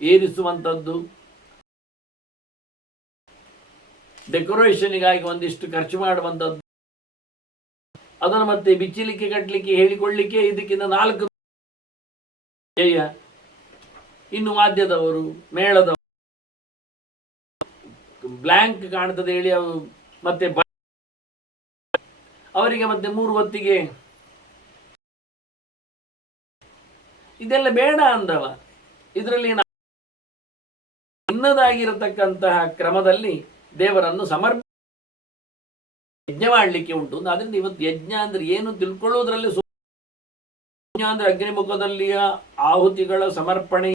ಏರಿಸುವಂಥದ್ದು, ಡೆಕೋರೇಷನ್ಗಾಗಿ ಒಂದಿಷ್ಟು ಖರ್ಚು ಮಾಡುವಂಥದ್ದು, ಅದನ್ನು ಮತ್ತೆ ಬಿಚ್ಚಲಿಕ್ಕೆ ಕಟ್ಟಲಿಕ್ಕೆ ಹೇಳಿಕೊಳ್ಳಿಕ್ಕೆ ಇದಕ್ಕಿಂತ 4 ಇನ್ನು ವಾದ್ಯದವರು, ಮೇಳದವರು, ಬ್ಲ್ಯಾಂಕ್ ಕಾಣ್ತದೆ ಹೇಳಿ ಮತ್ತೆ ಅವರಿಗೆ ಮತ್ತೆ 3 ಹೊತ್ತಿಗೆ ಇದೆಲ್ಲ ಬೇಡ ಅಂದವ. ಇದರಲ್ಲಿ ಇನ್ನದಾಗಿರತಕ್ಕಂತಹ ಕ್ರಮದಲ್ಲಿ ದೇವರನ್ನು ಯಜ್ಞ ಮಾಡಲಿಕ್ಕೆ ಉಂಟು. ಅದರಿಂದ ಇವತ್ತು ಯಜ್ಞ ಅಂದ್ರೆ ಏನು ತಿಳ್ಕೊಳ್ಳೋದ್ರಲ್ಲಿ ಯಜ್ಞ ಅಂದ್ರೆ ಅಗ್ನಿಮುಖದಲ್ಲಿಯ ಆಹುತಿಗಳ ಸಮರ್ಪಣೆ,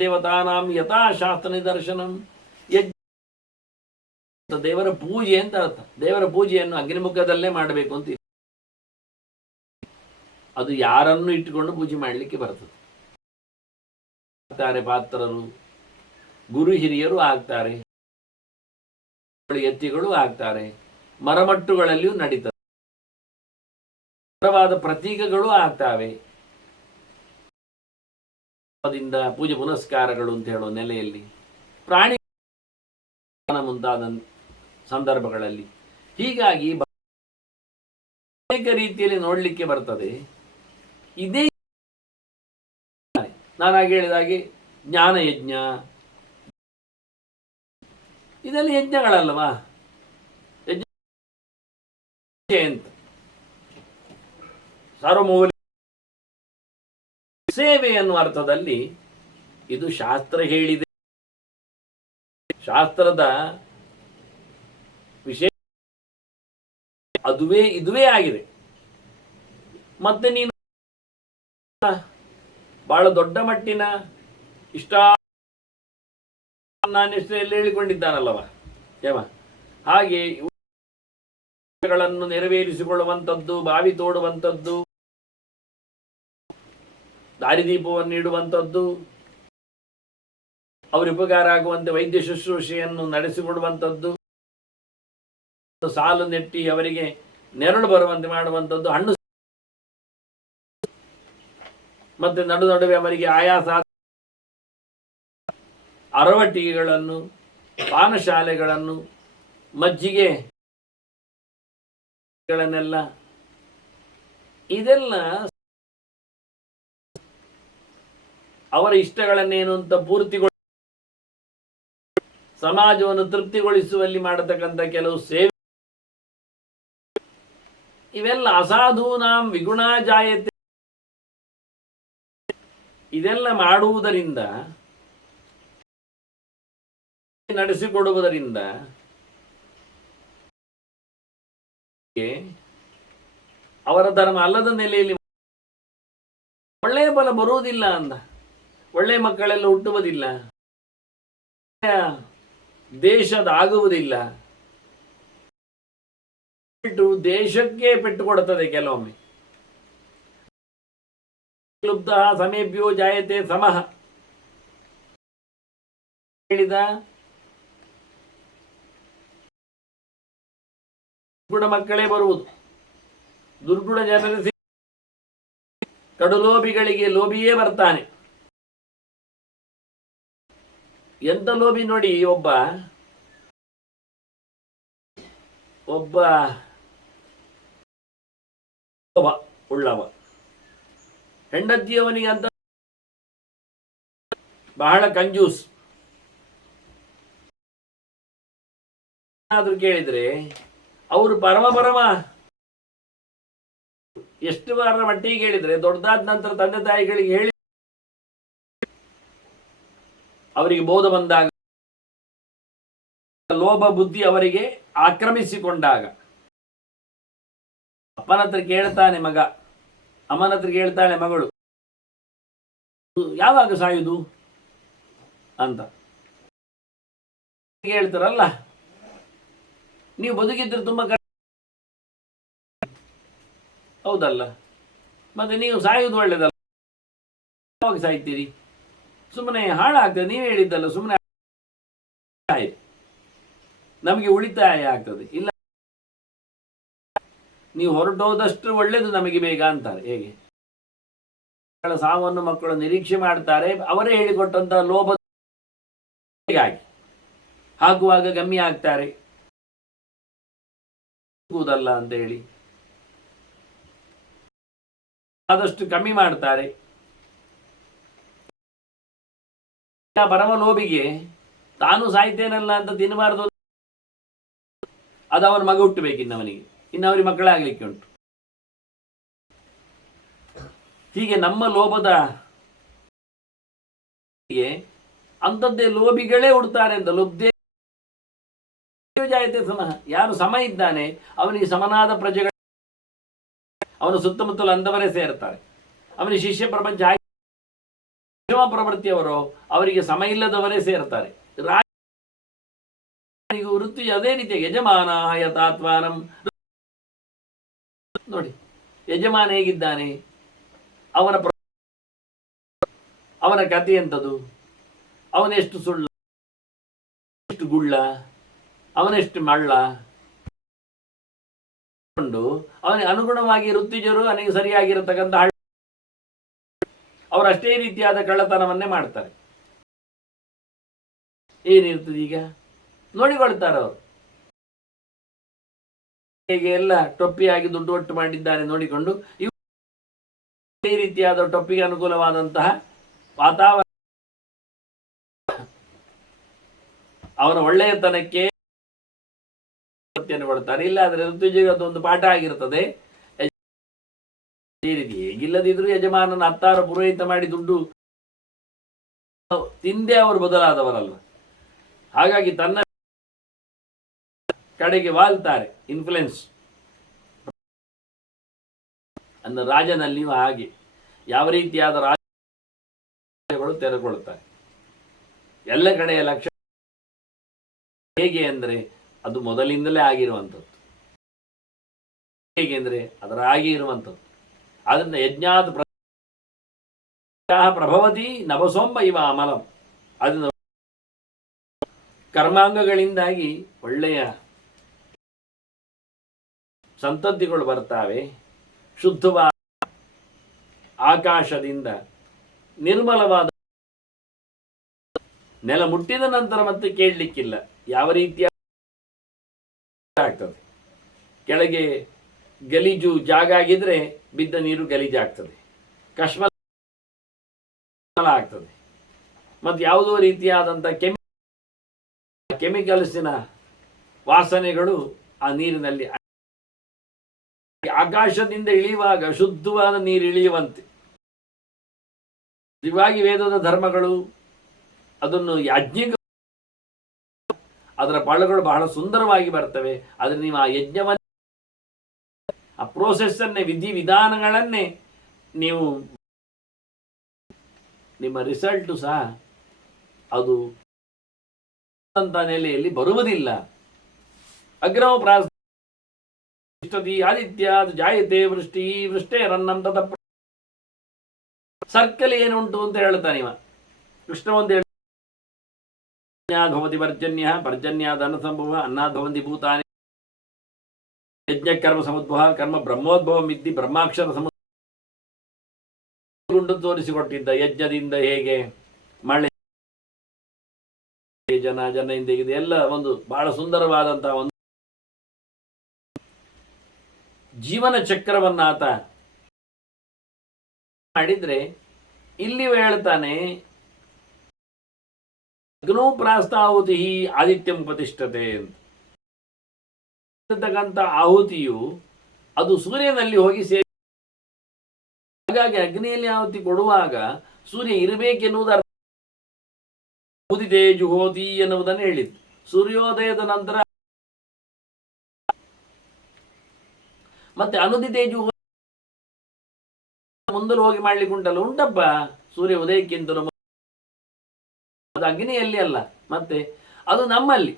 ದೇವತಾನಾಂ ಯಥಾಶಾಸ್ತ್ರ ನಿದರ್ಶನಂ, ಯಜ್ಞ ದೇವರ ಪೂಜೆ ಅಂತ ಅರ್ಥ. ದೇವರ ಪೂಜೆಯನ್ನು ಅಗ್ನಿಮುಖದಲ್ಲೇ ಮಾಡಬೇಕು ಅಂತ. ಅದು ಯಾರನ್ನು ಇಟ್ಟುಕೊಂಡು ಪೂಜೆ ಮಾಡಲಿಕ್ಕೆ ಬರ್ತದೆ. ಪಾತ್ರರು, ಗುರು ಹಿರಿಯರು ಆಗ್ತಾರೆ, ಎತ್ತಿಗಳು ಆಗ್ತಾರೆ, ಮರಮಟ್ಟುಗಳಲ್ಲಿಯೂ ನಡೀತದೆ, ಪ್ರತೀಕಗಳು ಆಗ್ತಾವೆ. ಪೂಜೆ ಪುನಸ್ಕಾರಗಳು ಅಂತ ಹೇಳೋ ನೆಲೆಯಲ್ಲಿ ಪ್ರಾಣಿ ಮುಂತಾದ ಸಂದರ್ಭಗಳಲ್ಲಿ ಹೀಗಾಗಿ ಅನೇಕ ರೀತಿಯಲ್ಲಿ ನೋಡಲಿಕ್ಕೆ ಬರ್ತದೆ. ಇದೇ ನಾನಾಗಿ ಹೇಳಿದ ಹಾಗೆ ಜ್ಞಾನ ಯಜ್ಞ, ಇದೆಲ್ಲ ಯಜ್ಞಗಳಲ್ಲವಾ? ಯಜ್ಞ ಅಂತ ಸರ್ವಮೂಲ ಸೇವೆ ಎನ್ನುವ ಅರ್ಥದಲ್ಲಿ ಇದು ಶಾಸ್ತ್ರ ಹೇಳಿದೆ. ಶಾಸ್ತ್ರದ ವಿಷಯ ಇದುವೇ ಆಗಿದೆ. ಮತ್ತೆ ನೀನು ಬಹಳ ದೊಡ್ಡ ಮಟ್ಟಿನ ನಾನಿಷ್ಟೆಲ್ಲ ಹೇಳಿಕೊಂಡಿದ್ದಾನಲ್ಲವ ಹಾಗೆ ಗಳನ್ನು ನೆರವೇರಿಸಿಕೊಳ್ಳುವಂಥದ್ದು, ಬಾವಿ ತೋಡುವಂಥದ್ದು, ದಾರಿದೀಪವನ್ನು ನೀಡುವಂಥದ್ದು, ಅವರ ಉಪಕಾರ ಆಗುವಂತೆ ವೈದ್ಯ ಶುಶ್ರೂಷೆಯನ್ನು ನಡೆಸಿಕೊಡುವಂಥದ್ದು, ಸಾಲು ನೆಟ್ಟಿ ಅವರಿಗೆ ನೆರಳು ಬರುವಂತೆ ಮಾಡುವಂಥದ್ದು, ಹಣ್ಣು ಮತ್ತೆ ನಡುವೆ ಅವರಿಗೆ ಆಯಾಸ ಅರವಟ್ಟಿಗೆಗಳನ್ನು, ಪಾನಶಾಲೆಗಳನ್ನು, ಮಜ್ಜಿಗೆ ಗಳನ್ನೆಲ್ಲ ಇದೆಲ್ಲ ಅವರ ಇಷ್ಟಗಳನ್ನೇನು ಅಂತ ಸಮಾಜವನ್ನು ತೃಪ್ತಿಗೊಳಿಸುವಲ್ಲಿ ಮಾಡತಕ್ಕಂಥ ಕೆಲವು ಸೇವೆ, ಇವೆಲ್ಲ ಅಸಾಧೂನಾಂ ವಿಗುಣ ಜಾಯತೆ. ಇದೆಲ್ಲ ಮಾಡುವುದರಿಂದ, ನಡೆಸಿಕೊಡುವುದರಿಂದ ಅವರ ಧರ್ಮ ಅಲ್ಲದ ನೆಲೆಯಲ್ಲಿ ಒಳ್ಳೆಯ ಫಲ ಬರುವುದಿಲ್ಲ ಅಂದ. ಒಳ್ಳೆಯ ಮಕ್ಕಳೆಲ್ಲ ಹುಟ್ಟುವುದಿಲ್ಲ, ದೇಶದಾಗುವುದಿಲ್ಲ, ದೇಶಕ್ಕೆ ಪೆಟ್ಟು ಕೊಡುತ್ತದೆ ಕೆಲವೊಮ್ಮೆ. ಲುಬ್ಧ ಸಮೇಭ್ಯೋ ಜಾಯತೆ ಸಮಃ ಹೇಳಿದ ಗುಣ ಮಕ್ಕಳೇ ಬರುವುದು. ದುರ್ಗುಣ ಜನರ ಕಡುಲೋಭಿಗಳಿಗೆ ಲೋಭಿಯೇ ಬರ್ತಾನೆ. ಎಂತ ಲೋಭಿ ನೋಡಿ, ಒಬ್ಬ ಉಳ್ಳವ ಹೆಂಡತಿಯವನಿಗೆ ಅಂತ ಬಹಳ ಕಂಜೂಸ್. ಆದ್ರೂ ಕೇಳಿದ್ರೆ ಅವರು ಪರಮ ಎಷ್ಟು ವಾರ ಮಟ್ಟಿಗೆ ಕೇಳಿದ್ರೆ ದೊಡ್ಡದಾದ ನಂತರ ತಂದೆ ತಾಯಿಗಳಿಗೆ ಹೇಳಿ ಅವರಿಗೆ ಬೋಧ ಬಂದಾಗ, ಲೋಭ ಬುದ್ಧಿ ಅವರಿಗೆ ಆಕ್ರಮಿಸಿಕೊಂಡಾಗ ಅಪ್ಪನ ಹತ್ರ ಕೇಳ್ತಾನೆ ಮಗ, ಅಮ್ಮನ ಹತ್ರ ಕೇಳ್ತಾಳೆ ಮಗಳು, ಯಾವಾಗ ಸಾಯುದು ಅಂತ ಹೇಳ್ತಾರಲ್ಲ. ನೀವು ಬದುಕಿದ್ರೆ ತುಂಬಾ ಹೌದಲ್ಲ, ಮತ್ತೆ ನೀವು ಸಾಯುವುದು ಒಳ್ಳೇದಲ್ಲ, ಯಾವಾಗ ಸಾಯ್ತೀರಿ? ಸುಮ್ಮನೆ ಹಾಳಾಗ್ತದೆ. ನೀವೇ ಹೇಳಿದ್ದಲ್ಲ, ಸುಮ್ಮನೆ ನಮಗೆ ಉಳಿತಾಯ ಆಗ್ತದೆ. ಇಲ್ಲ, ನೀವು ಹೊರಟೋದಷ್ಟು ಒಳ್ಳೇದು ನಮಗೆ ಬೇಗ ಅಂತಾರೆ. ಹೇಗೆ? ಸಾವನ್ನು ಮಕ್ಕಳು ನಿರೀಕ್ಷೆ ಮಾಡ್ತಾರೆ. ಅವರೇ ಹೇಳಿಕೊಟ್ಟಂತಹ ಲೋಭಗಾಗಿ ಹಾಕುವಾಗ ಗಮ್ಮಿ ಆಗ್ತಾರೆ ಅಂತ ಹೇಳಿ ಆದಷ್ಟು ಕಮ್ಮಿ ಮಾಡ್ತಾರೆ. ಪರಮ ಲೋಭಿಗೆ ತಾನು ಸಾಯ್ತೇನಲ್ಲ ಅಂತ ತಿನ್ನಬಾರದು, ಅದು ಅವನ ಮಗ ಹುಟ್ಟಬೇಕು ಇನ್ನವನಿಗೆ, ಇನ್ನವರಿಗೆ ಮಕ್ಕಳಾಗಲಿಕ್ಕೆ ಉಂಟು. ಹೀಗೆ ನಮ್ಮ ಲೋಭದ ಅಂಥದ್ದೇ ಲೋಭಿಗಳೇ ಹುಡ್ತಾರೆ ಅಂತ. ಲುಬ್ಧೇ ಜಾಯತೆ ಸಮಃ, ಯಾರು ಸಮ ಇದ್ದಾನೆ ಅವನಿಗೆ ಸಮನಾದ ಪ್ರಜೆಗಳು, ಅವನ ಸುತ್ತಮುತ್ತಲು ಅಂದವರೇ ಸೇರ್ತಾರೆ. ಅವನಿಗೆ ಶಿಷ್ಯ ಪ್ರಪಂಚ ಪ್ರವೃತ್ತಿಯವರು ಅವರಿಗೆ ಸಮ ಇಲ್ಲದವರೇ ಸೇರ್ತಾರೆ. ವೃತ್ತಿ ಅದೇ ರೀತಿಯ ಯಜಮಾನ ಯಥಾತ್ಮಾನಂ. ನೋಡಿ, ಯಜಮಾನ ಹೇಗಿದ್ದಾನೆ, ಅವನ ಕಥೆ ಎಂಥದ್ದು, ಅವನೆಷ್ಟು ಸುಳ್ಳ, ಎಷ್ಟು ಗುಳ್ಳ, ಅವನೆಷ್ಟು ಮಳ್ಳ, ಅವನಿಗೆ ಅನುಗುಣವಾಗಿ ಋತ್ವಿಜರು ಅವನಿಗೆ ಸರಿಯಾಗಿರತಕ್ಕಂಥ ಅವರು ಅಷ್ಟೇ ರೀತಿಯಾದ ಕಳ್ಳತನವನ್ನೇ ಮಾಡ್ತಾರೆ. ಏನಿರ್ತದೆ ಈಗ ನೋಡಿಕೊಳ್ತಾರೆ ಅವರು. ಹೇಗೆ ಎಲ್ಲ ಟೊಪ್ಪಿಯಾಗಿ ದುಡ್ಡು ಒಟ್ಟು ಮಾಡಿದ್ದಾರೆ ನೋಡಿಕೊಂಡು ಈ ರೀತಿಯಾದ ಟೊಪ್ಪಿಗೆ ಅನುಕೂಲವಾದಂತಹ ವಾತಾವರಣ ಅವನ ಒಳ್ಳೆಯತನಕ್ಕೆ ಕೊಡ್ತಾರೆ. ಇಲ್ಲ ಆದ್ರೆ ಋತುಜಿಗೆ ಅದೊಂದು ಪಾಠ ಆಗಿರ್ತದೆ. ಹೇಗಿಲ್ಲದಿದ್ರು ಯಜಮಾನನ ಹತ್ತಾರು ಪುರೋಹಿತ ಮಾಡಿ ದುಡ್ಡು ತಿಂದೇ ಅವರು ಬದಲಾದವರಲ್ಲ. ಹಾಗಾಗಿ ತನ್ನ ಕಡೆಗೆ ವಾಲ್ತಾರೆ, ಇನ್ಫ್ಲುಯೆನ್ಸ್. ಅನ್ನ ರಾಜನಲ್ಲಿಯೂ ಹಾಗೆ ಯಾವ ರೀತಿಯಾದ ರಾಜ್ಯಗಳು ತೆರೆದುಕೊಳ್ಳುತ್ತಾರೆ. ಎಲ್ಲ ಕಡೆಯ ಲಕ್ಷಣ ಹೇಗೆ ಅಂದರೆ ಅದು ಮೊದಲಿಂದಲೇ ಆಗಿರುವಂಥದ್ದು. ಹೇಗೆ ಅಂದರೆ ಅದರ ಹಾಗೆ ಇರುವಂಥದ್ದು. ಅದರಿಂದ ಯಜ್ಞಾತ್ ಪ್ರಭವತಿ ನವಸೋಂಬ ಇವ ಅಮಲಂ. ಅದರಿಂದ ಕರ್ಮಾಂಗಗಳಿಂದಾಗಿ ಒಳ್ಳೆಯ ಸಂತತಿಗಳು ಬರ್ತಾವೆ. ಶುದ್ಧವಾದ ಆಕಾಶದಿಂದ ನಿರ್ಮಲವಾದ ನೆಲ ಮುಟ್ಟಿದ ನಂತರ ಮತ್ತೆ ಕೇಳಲಿಕ್ಕಿಲ್ಲ ಯಾವ ರೀತಿಯ ಆಗ್ತದೆ. ಕೆಳಗೆ ಗಲೀಜು ಜಾಗ ಆಗಿದ್ರೆ ಬಿದ್ದ ನೀರು ಗಲೀಜಾಗ್ತದೆ, ಕಶ್ಮಲ ಆಗ್ತದೆ. ಮತ್ತು ಯಾವುದೋ ರೀತಿಯಾದಂಥ ಕೆಮಿಕಲ್ಸಿನ ವಾಸನೆಗಳು ಆ ನೀರಿನಲ್ಲಿ. ಆಕಾಶದಿಂದ ಇಳಿಯುವಾಗ ಶುದ್ಧವಾದ ನೀರು ಇಳಿಯುವಂತೆ ನಿಜವಾಗಿ ವೇದದ ಧರ್ಮಗಳು ಅದನ್ನು ಯಾಜ್ಞಿಕ ಅದರ ಫಲಗಳು ಬಹಳ ಸುಂದರವಾಗಿ ಬರ್ತವೆ. ಆದರೆ ನೀವು ಆ ಯಜ್ಞವನ್ನು ಆ ಪ್ರೋಸೆಸ್ಸನ್ನೇ ವಿಧಾನಗಳನ್ನೇ ನೀವು ನಿಮ್ಮ ರಿಸಲ್ಟು ಸಹ ಅದು ಅಂತ ನೆಲೆಯಲ್ಲಿ ಬರುವುದಿಲ್ಲ. ಅಗ್ರಹ ಪ್ರಾಸ್ತಿ ಆದಿತ್ಯ ಜಾಯತೆ ವೃಷ್ಟಿ ವೃಷ್ಟೇ ರನ್ನಂ ತದ ಸರ್ಕಲ್ ಏನುಂಟು ಅಂತ ಹೇಳ್ತಾನೆ ಇವ ಕೃಷ್ಣ. ಒಂದು ಭವತಿ ಪರ್ಜನ್ಯ ಪರ್ಜನ್ಯಾದ ಅನ್ನ ಸಂಭವ ಅನ್ನಾದ್ ಭವಂತಿ ಭೂತಾನಿ ಯಜ್ಞ ಕರ್ಮ ಸಮುದ್ಭವ ಕರ್ಮ ಬ್ರಹ್ಮೋದ್ಭವ ಮಿದ್ದಿ ಬ್ರಹ್ಮಾಕ್ಷರ ಗುಂಡು ತೋರಿಸಿಕೊಟ್ಟಿದ್ದ. ಯಜ್ಞದಿಂದ ಹೇಗೆ ಮಳೆ ಜನ ಹಿಂದೆ ಎಲ್ಲ ಒಂದು ಬಹಳ ಸುಂದರವಾದಂತಹ ಒಂದು ಜೀವನ ಚಕ್ರವನ್ನ ಆತ ಮಾಡಿದ್ರೆ ಇಲ್ಲಿ ಹೇಳ್ತಾನೆ ಅಗ್ನೋ ಪ್ರಾಸ್ತಾಹುತಿ ಆದಿತ್ಯಂ ಪ್ರತಿಷ್ಠತೆ ಅಂತಕ್ಕಂಥ ಆಹುತಿಯು ಅದು ಸೂರ್ಯನಲ್ಲಿ ಹೋಗಿ ಸೇರಿ. ಹಾಗಾಗಿ ಅಗ್ನಿಯಲ್ಲಿ ಆಹುತಿ ಕೊಡುವಾಗ ಸೂರ್ಯ ಇರಬೇಕೆನ್ನುವುದರ ಉದಿತೆ ಜುಹೋತಿ ಎನ್ನುವುದನ್ನು ಹೇಳಿತ್ತು. ಸೂರ್ಯೋದಯದ ನಂತರ ಮತ್ತೆ ಅನುದಿತೆ ಜುಹೋ ಮುಂದಲು ಹೋಗಿ ಮಾಡ್ಲಿಕ್ಕೆ ಉಂಟಲ್ಲ, ಉಂಟಪ್ಪ ಸೂರ್ಯ ಉದಯಕ್ಕಿಂತಲೂ ಅದು ಅಗ್ನಿಯಲ್ಲಿ ಅಲ್ಲ, ಮತ್ತೆ ಅದು ನಮ್ಮಲ್ಲಿ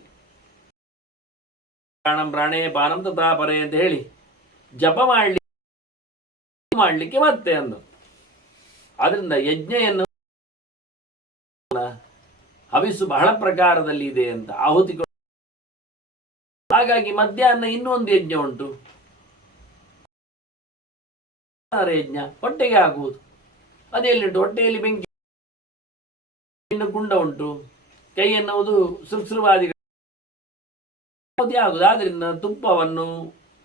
ಪ್ರಾಣಂ ಪ್ರಾಣೇ ಪಾನಂ ತಥಾ ಪರೇ ಅಂತ ಹೇಳಿ ಜಪ ಮಾಡಲಿಕ್ಕೆ ಮತ್ತೆ ಅಂದು. ಆದ್ರಿಂದ ಯಜ್ಞ ಎನ್ನು ಹವಿಸ್ಸು ಬಹಳ ಪ್ರಕಾರದಲ್ಲಿ ಇದೆ ಅಂತ ಆಹುತಿ. ಹಾಗಾಗಿ ಮಧ್ಯಾಹ್ನ ಇನ್ನೊಂದು ಯಜ್ಞ ಉಂಟು, ಯಜ್ಞ ಹೊಟ್ಟೆಗೆ ಆಗುವುದು. ಅದೆಲ್ಲಿಟ್ಟು ಹೊಟ್ಟೆಯಲ್ಲಿ ಬೆಂಕಿ, ಗುಂಡ ಉಂಟು, ಕೈ ಎನ್ನುವುದು ಸುರುಸುರುವಾದಿಗಳು ಯಾವುದು. ಆದ್ರಿಂದ ತುಪ್ಪವನ್ನು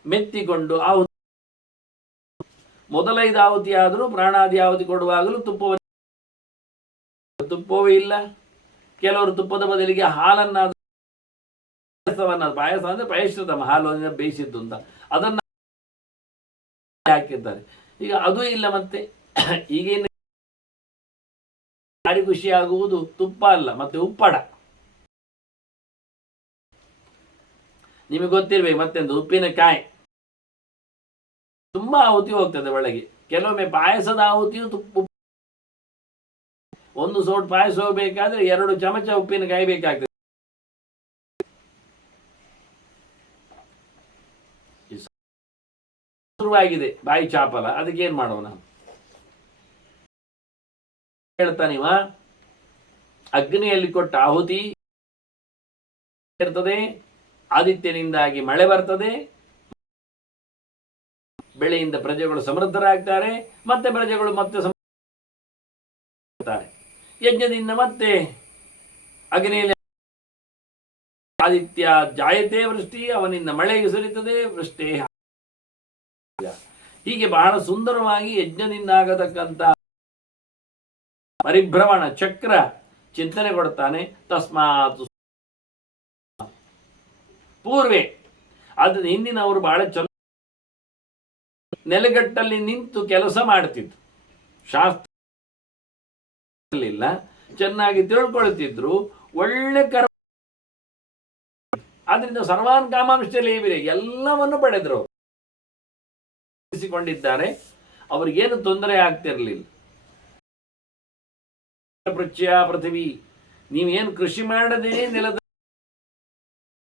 ಮೆತ್ತಿಕೊಂಡು ಮೊದಲೈದು ಆಹುತಿ ಆದರೂ ಪ್ರಾಣಾದಿ ಆಹುತಿ ಕೊಡುವಾಗಲೂ ತುಪ್ಪವೇ ಇಲ್ಲ. ಕೆಲವರು ತುಪ್ಪದ ಬದಲಿಗೆ ಹಾಲನ್ನಾದ, ಪಾಯಸ ಅಂದ್ರೆ ಪಯಶ್ರತಮ, ಹಾಲು ಬೇಯಿಸಿದ್ದು ಅಂತ, ಅದನ್ನ ಹಾಕಿರ್ತಾರೆ. ಈಗ ಅದೂ ಇಲ್ಲ. ಮತ್ತೆ ಈಗೇನು ಭಾರಿ ಖುಷಿಯಾಗುವುದು ತುಪ್ಪ ಅಲ್ಲ, ಮತ್ತೆ ಉಪ್ಪಡ. ನಿಮಗೆ ಗೊತ್ತಿರ್ಬೇಕು ಮತ್ತೆಂದು ಉಪ್ಪಿನಕಾಯಿ ತುಂಬಾ ಆಹುತಿ ಹೋಗ್ತದೆ ಒಳಗೆ. ಕೆಲವೊಮ್ಮೆ ಪಾಯಸದ ಆಹುತಿಯು ಒಂದು ಸೋಟ್ ಪಾಯಸ ಹೋಗ್ಬೇಕಾದ್ರೆ 2 ಚಮಚ ಉಪ್ಪಿನಕಾಯಿ ಬೇಕಾಗ್ತದೆ. ಶುರುವಾಗಿದೆ ಬಾಯಿ ಚಾಪಲ, ಅದಕ್ಕೆ ಏನ್ ಮಾಡೋಣ ಹೇಳ್ತಾನಿವ. ಅಗ್ನಿಯಲ್ಲಿ ಕೊಟ್ಟ ಆಹುತಿ ಇರ್ತದೆ, ಆದಿತ್ಯನಿಂದಾಗಿ ಮಳೆ ಬರ್ತದೆ, ಬೆಳೆಯಿಂದ ಪ್ರಜೆಗಳು ಸಮೃದ್ಧರಾಗ್ತಾರೆ, ಮತ್ತೆ ಪ್ರಜೆಗಳು ಮತ್ತೆ ಯಜ್ಞದಿಂದ ಮತ್ತೆ ಅಗ್ನಿಯಲ್ಲಿ ಆದಿತ್ಯ ಜಾಯತೆ ವೃಷ್ಟಿ, ಅವನಿಂದ ಮಳೆಗೆ ಸುರಿತದೆ, ವೃಷ್ಟಿ. ಹೀಗೆ ಬಹಳ ಸುಂದರವಾಗಿ ಯಜ್ಞದಿಂದ ಆಗತಕ್ಕಂಥ ಪರಿಭ್ರಮಣ ಚಕ್ರ ಚಿಂತನೆ ಕೊಡ್ತಾನೆ. ತಸ್ಮಾತ್ ಪೂರ್ವೆ, ಆದ್ರೆ ಹಿಂದಿನವರು ಬಹಳ ಚಂದ ನೆಲೆಗಟ್ಟಲ್ಲಿ ನಿಂತು ಕೆಲಸ ಮಾಡ್ತಿದ್ರು, ಶಾಸ್ತ್ರ ಚೆನ್ನಾಗಿ ತಿಳ್ಕೊಳ್ತಿದ್ರು, ಒಳ್ಳೆ ಕರ್ಮ. ಆದ್ರಿಂದ ಸರ್ವಾನ್ ಕಾಮಾಂಶದಲ್ಲಿ ಎಲ್ಲವನ್ನು ಪಡೆದ್ರು, ಕೊಂಡಿದ್ದಾರೆ. ಅವ್ರಿಗೇನು ತೊಂದರೆ ಆಗ್ತಿರ್ಲಿಲ್ಲ. ಪೃಥ್ವಿ, ನೀವೇನು ಕೃಷಿ ಮಾಡದೇ ನೆಲದ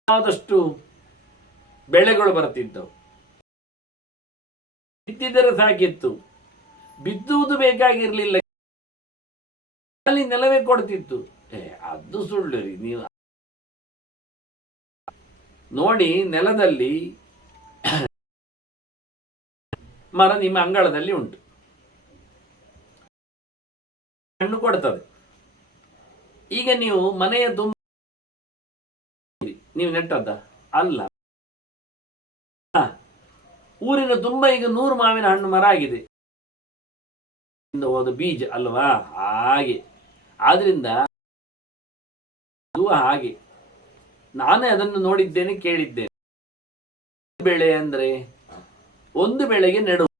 ಆದಷ್ಟು ಬೆಳೆಗಳು ಬರ್ತಿದ್ದವು. ಬಿತ್ತಿದರೆ ಸಾಕಿತ್ತು, ಬಿತ್ತುವುದು ಬೇಕಾಗಿರ್ಲಿಲ್ಲ, ಅಲ್ಲಿ ನೆಲವೇ ಕೊಡ್ತಿತ್ತು. ಅದು ಸುಳ್ಳು ರೀ. ನೀವು ನೋಡಿ, ನೆಲದಲ್ಲಿ ಮರ ನಿಮ್ಮ ಅಂಗಳದಲ್ಲಿ ಉಂಟು, ಹಣ್ಣು ಕೊಡ್ತದೆ. ಈಗ ನೀವು ಮನೆಯ ತುಂಬ ನೀವು ನೆಟ್ಟದ್ದ ಅಲ್ಲ, ಊರಿನ ತುಂಬ ಈಗ 100 ಮಾವಿನ ಹಣ್ಣು ಮರ ಆಗಿದೆ, ಹೋದ ಬೀಜ ಅಲ್ವಾ? ಹಾಗೆ. ಆದ್ರಿಂದ ಹಾಗೆ ನಾನೇ ಅದನ್ನು ನೋಡಿದ್ದೇನೆ, ಕೇಳಿದ್ದೇನೆ. ಬೆಳೆ ಅಂದ್ರೆ ಒಂದು ಬೆಳೆಗೆ ನೆಡುವುದು,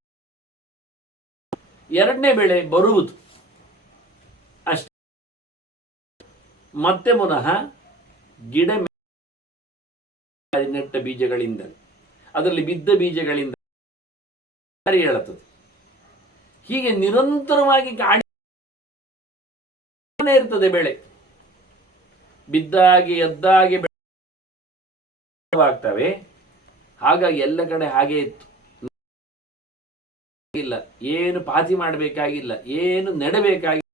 ಎರಡನೇ ಬೆಳೆ ಬರುವುದು ಅಷ್ಟೇ. ಮತ್ತೆ ಪುನಃ ಗಿಡ ನೆಟ್ಟ ಬೀಜಗಳಿಂದ, ಅದರಲ್ಲಿ ಬಿದ್ದ ಬೀಜಗಳಿಂದ ಹೇಳುತ್ತದೆ. ಹೀಗೆ ನಿರಂತರವಾಗಿ ಕಾಣೆ ಇರ್ತದೆ. ಬೆಳೆ ಬಿದ್ದಾಗಿ ಎದ್ದಾಗಿ ಆಗ್ತವೆ. ಹಾಗಾಗಿ ಎಲ್ಲ ಕಡೆ ಹಾಗೆ ಇತ್ತು. ಇಲ್ಲ, ಏನು ಪಾತಿ ಮಾಡಬೇಕಾಗಿಲ್ಲ, ಏನು ನೆಡಬೇಕಾಗಿಲ್ಲ.